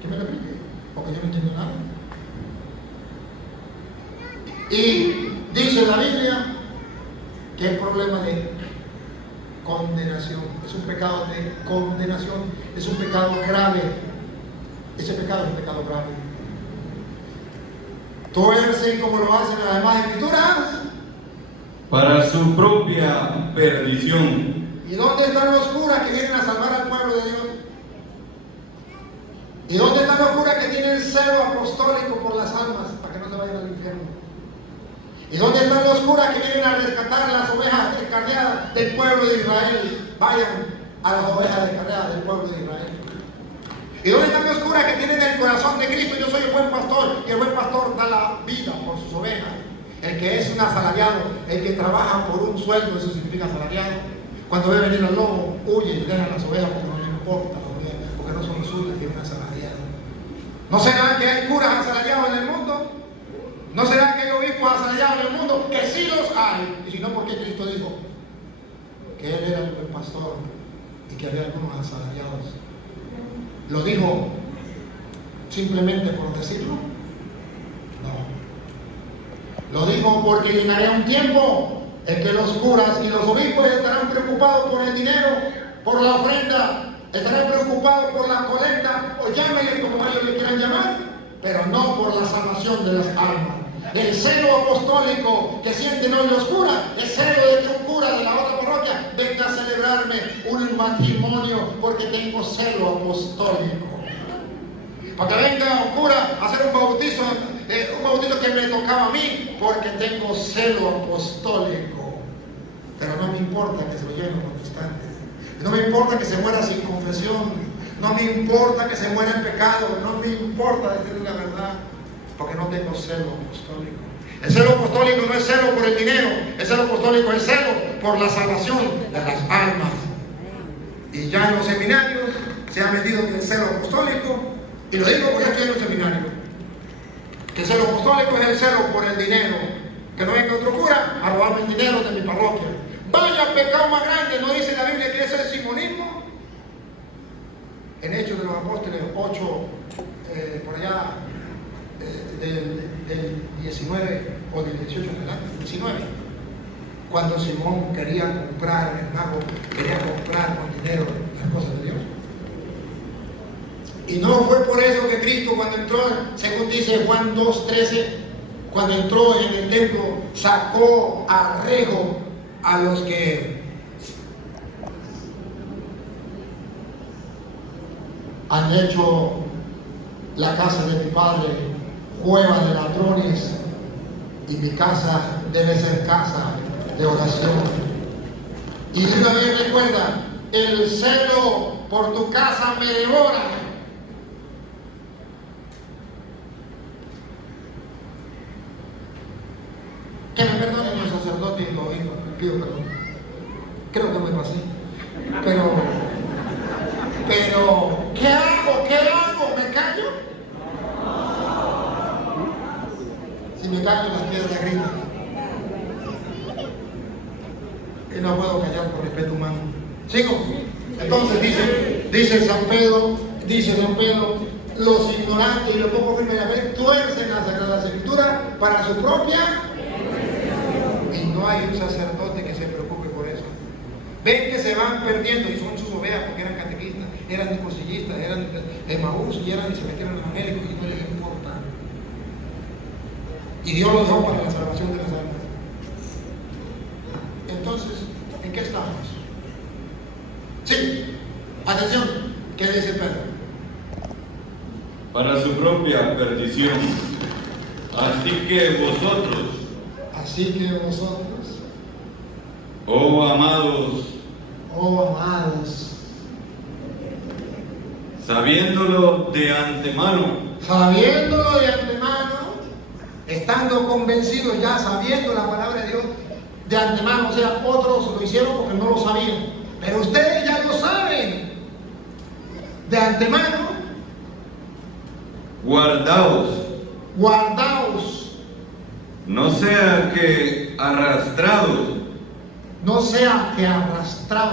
Que me lo explique, porque yo no entiendo nada. Y dice la Biblia que el problema de condenación es un pecado de condenación, es un pecado grave. Ese pecado es un pecado grave. Tuercen como lo hacen las demás escrituras para su propia perdición. ¿Y dónde están los curas que vienen a salvar al pueblo de Dios? ¿Y dónde están los curas que tienen celo apostólico por las almas para que no se vayan al infierno? ¿Y dónde están los curas que vienen a rescatar las ovejas descarriadas del pueblo de Israel? Vayan a las ovejas descarriadas del pueblo de Israel. ¿Y dónde están los curas que tienen el corazón de Cristo? Yo soy el buen pastor, y el buen pastor da la vida por sus ovejas. El que es un asalariado, el que trabaja por un sueldo, eso significa asalariado. Cuando ve venir al lobo, huye y deja las ovejas porque no le importa, porque no son suyas, que es un asalariado. ¿No será que hay curas asalariados en el mundo? ¿No será que hay obispos asalariados en el mundo? Que sí los hay. Y si no, ¿por qué Cristo dijo que Él era el buen pastor y que había algunos asalariados? ¿Lo dijo simplemente por decirlo? No. Lo dijo porque llegará un tiempo en que los curas y los obispos estarán preocupados por el dinero, por la ofrenda, estarán preocupados por la colecta, o llámenle como ellos le quieran llamar, pero no por la salvación de las almas. El celo apostólico que sienten hoy los curas es celo de que un cura de la otra parroquia venga a celebrarme un matrimonio porque tengo celo apostólico. Para que venga un cura a hacer un bautizo que me tocaba a mí porque tengo celo apostólico. Pero no me importa que se lo lleven los protestantes. No me importa que se muera sin confesión. No me importa que se muera en pecado. No me importa decirle la verdad. Porque no tengo celo apostólico. El celo apostólico no es celo por el dinero, el celo apostólico es celo por la salvación de las almas. Y ya en los seminarios se ha metido que el celo apostólico, y lo digo porque estoy en un seminario, que el celo apostólico es el celo por el dinero, que no venga otro cura a robarme el dinero de mi parroquia. Vaya pecado más grande, ¿no dice la Biblia que eso es simonismo? En Hechos de los Apóstoles 8, por allá, del 19 o del 18 en adelante, 19, cuando Simón quería comprar, el mago quería comprar con dinero las cosas de Dios. Y no fue por eso que Cristo, cuando entró, según dice Juan 2:13, cuando entró en el templo, sacó a rejo a los que han hecho la casa de mi padre cueva de ladrones, y mi casa debe ser casa de oración. Y una vez recuerda, el celo por tu casa me devora. Que me perdonen los sacerdotes y los obispos, pido perdón. Creo que me pasé. Pero, ¿qué hago? ¿Qué hago? ¿Me callo? Si me callo, las piedras gritan. Y no puedo callar por respeto humano. ¿Sigo? Entonces dice San Pedro, los ignorantes y los poco firmes de la fe tuercen la Sagrada Escritura para su propia. Y no hay un sacerdote que se preocupe por eso. Ven que se van perdiendo y son sus ovejas porque eran catequistas, eran discosillistas, eran Emaús y se metieron en evangélicos y no les importa. Y Dios los dejó para la salvación de las almas. Entonces, ¿en qué estamos? Sí, atención, ¿qué dice Pedro? Para su propia perdición. Así que vosotros, oh amados, sabiéndolo de antemano, estando convencidos ya, sabiendo la palabra de Dios de antemano, o sea, otros lo hicieron porque no lo sabían, pero ustedes ya lo saben de antemano. guardaos, no sea que arrastrados,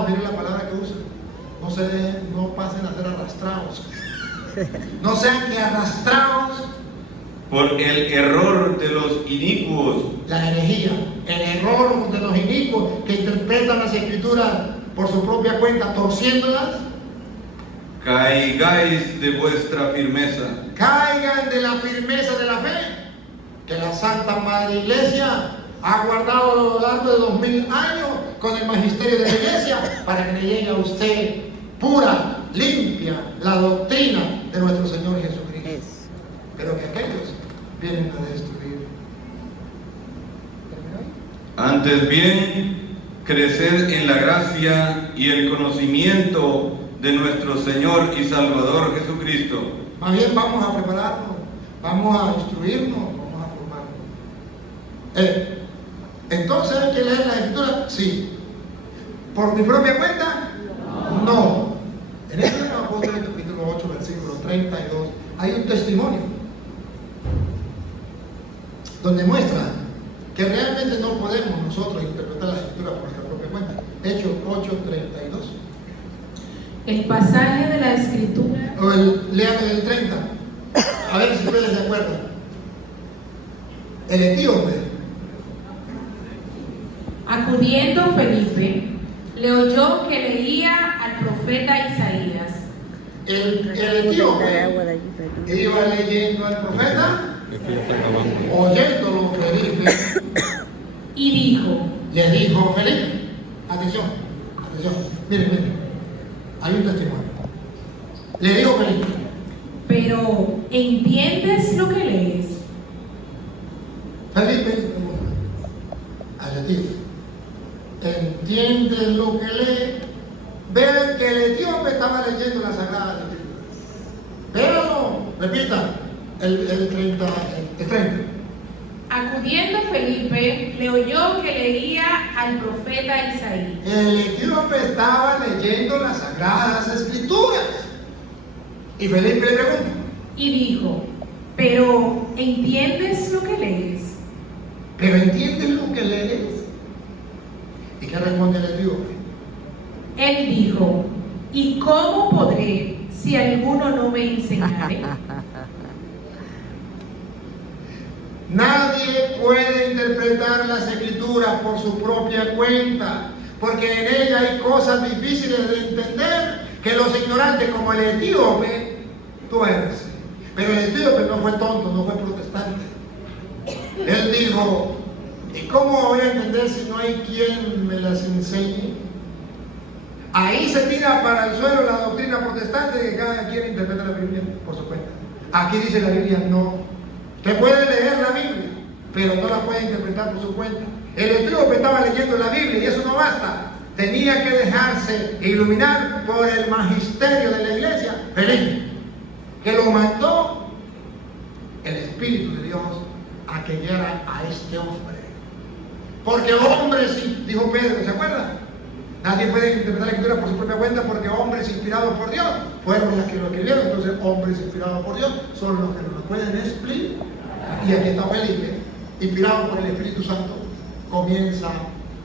miren la palabra que usan, no pasen a ser arrastrados, no sean que arrastrados por el error de los inicuos, la herejía, el error de los inicuos que interpretan las escrituras por su propia cuenta, torciéndolas, caigáis de vuestra firmeza, caigan de la firmeza de la fe que la Santa Madre Iglesia ha guardado a lo largo de 2000 años con el magisterio de la Iglesia para que le llegue a usted pura, limpia, la doctrina de nuestro Señor Jesucristo. Pero que aquellos vienen a destruir. antes bien crecer en la gracia y el conocimiento de nuestro Señor y Salvador Jesucristo. Más bien vamos a prepararnos, vamos a instruirnos, vamos a formarnos. Entonces hay que leer la escritura, sí. ¿Por mi propia cuenta? No. En este Apóstoles capítulo 8, versículo 32, hay un testimonio donde muestra que realmente no podemos nosotros interpretar la escritura por nuestra propia cuenta. Hechos 8, 32. El pasaje de la escritura. Lean el 30. A ver si ustedes se acuerdan. El etíope. Acudiendo Felipe, le oyó que leía al profeta Isaías. El etíope iba leyendo al profeta, oyéndolo Felipe, Y dijo: le dijo Felipe, atención, miren, hay un testimonio. Le dijo Felipe, pero ¿entiendes lo que lees? Felipe, al etíope, ¿entiendes lo que lee? Vean que el etíope estaba leyendo la Sagrada Escritura. Véanlo, repita, el 30. Acudiendo Felipe, le oyó que leía al profeta Isaías. El etíope estaba leyendo las Sagradas Escrituras. Y Felipe le pregunta, Y dijo, ¿pero entiendes lo que lees? ¿pero entiendes lo que lees? ¿Y qué responde el etíope? Él dijo, ¿y cómo podré si alguno no me enseñare? Nadie puede interpretar las Escrituras por su propia cuenta, porque en ella hay cosas difíciles de entender que los ignorantes, como el etíope, tuercen. Pero el etíope no fue tonto, no fue protestante. Él dijo, ¿y cómo voy a entender si no hay quien me las enseñe? Ahí se tira para el suelo la doctrina protestante de que cada quien interpreta la Biblia por su cuenta. Aquí dice la Biblia, no. Usted puede leer la Biblia, pero no la puede interpretar por su cuenta. El etíope estaba leyendo la Biblia y eso no basta. Tenía que dejarse iluminar por el magisterio de la iglesia, Felipe, que lo mandó el Espíritu de Dios a que guiara a este hombre. Porque hombres, dijo Pedro, ¿se acuerdan? Nadie puede interpretar la Escritura por su propia cuenta porque hombres inspirados por Dios fueron los que lo escribieron. Entonces, hombres inspirados por Dios son los que nos lo pueden explicar. Y aquí está Felipe, inspirado por el Espíritu Santo, comienza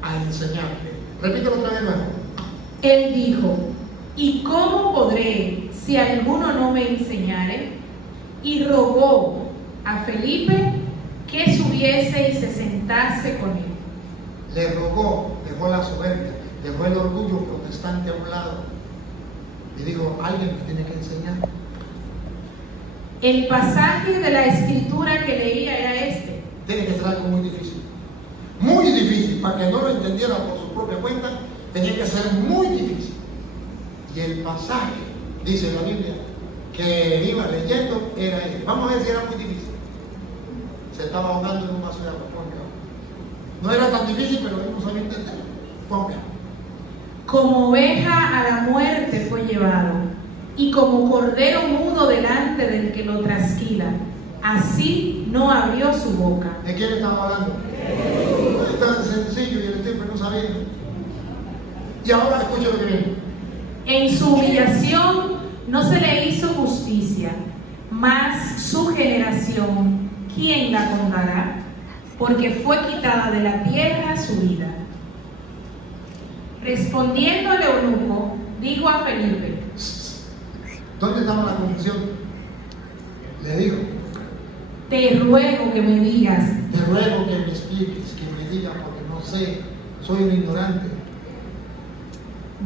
a enseñarle. Repítelo otra vez luego. Él dijo, ¿y cómo podré si alguno no me enseñare? Y rogó a Felipe que subiese y se sentase con él. Le rogó, dejó la soberbia, dejó el orgullo protestante a un lado y dijo, alguien me tiene que enseñar. El pasaje de la escritura que leía era este. Tiene que ser algo muy difícil, para que no lo entendiera por su propia cuenta, tenía que ser muy difícil. Y el pasaje, dice la Biblia, que iba leyendo era este. Vamos a ver si era muy difícil. Se estaba ahogando en un vaso de agua. No era tan difícil, pero él no sabía entender. Ponga. Como oveja a la muerte fue llevado, y como cordero mudo delante del que lo trasquila, así no abrió su boca. ¿De quién estaba hablando? No es tan sencillo y el tipo no sabía. Y ahora escucha lo que viene. En su humillación no se le hizo justicia, mas su generación, ¿quién la contará? Porque fue quitada de la tierra su vida. Respondiendo el eunuco, dijo a Felipe, ¿dónde estaba la confusión? Le dijo, te ruego que me digas, te ruego que me expliques, que me digas, porque no sé, soy un ignorante.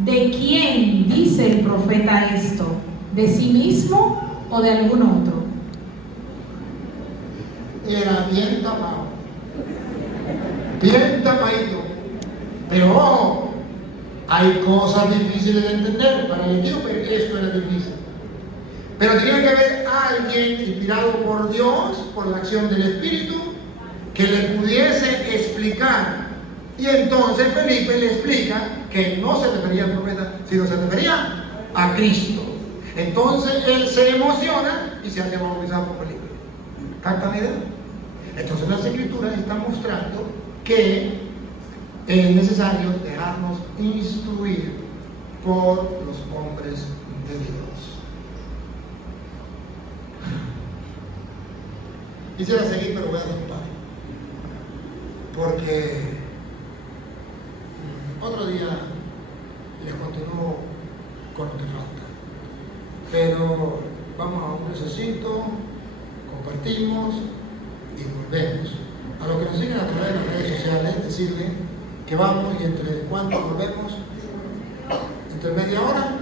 ¿de quién dice el profeta esto? ¿De sí mismo o de algún otro? Era bien tapadito. Pero ojo, hay cosas difíciles de entender. Para el etíope esto era difícil. Pero tenía que haber alguien inspirado por Dios, por la acción del Espíritu, que le pudiese explicar. Y entonces Felipe le explica que no se refería al profeta, sino se refería a Cristo. Entonces él se emociona y se hace bautizar por Felipe. ¿Captan la idea? Entonces las Escrituras están mostrando que es necesario dejarnos instruir por los hombres de Dios. Quisiera seguir, pero voy a soltar, porque otro día les continúo con lo que falta. Pero vamos a un recesito, compartimos y volvemos. A los que nos siguen a través de las redes sociales, decirle que vamos y entre cuánto volvemos, entre media hora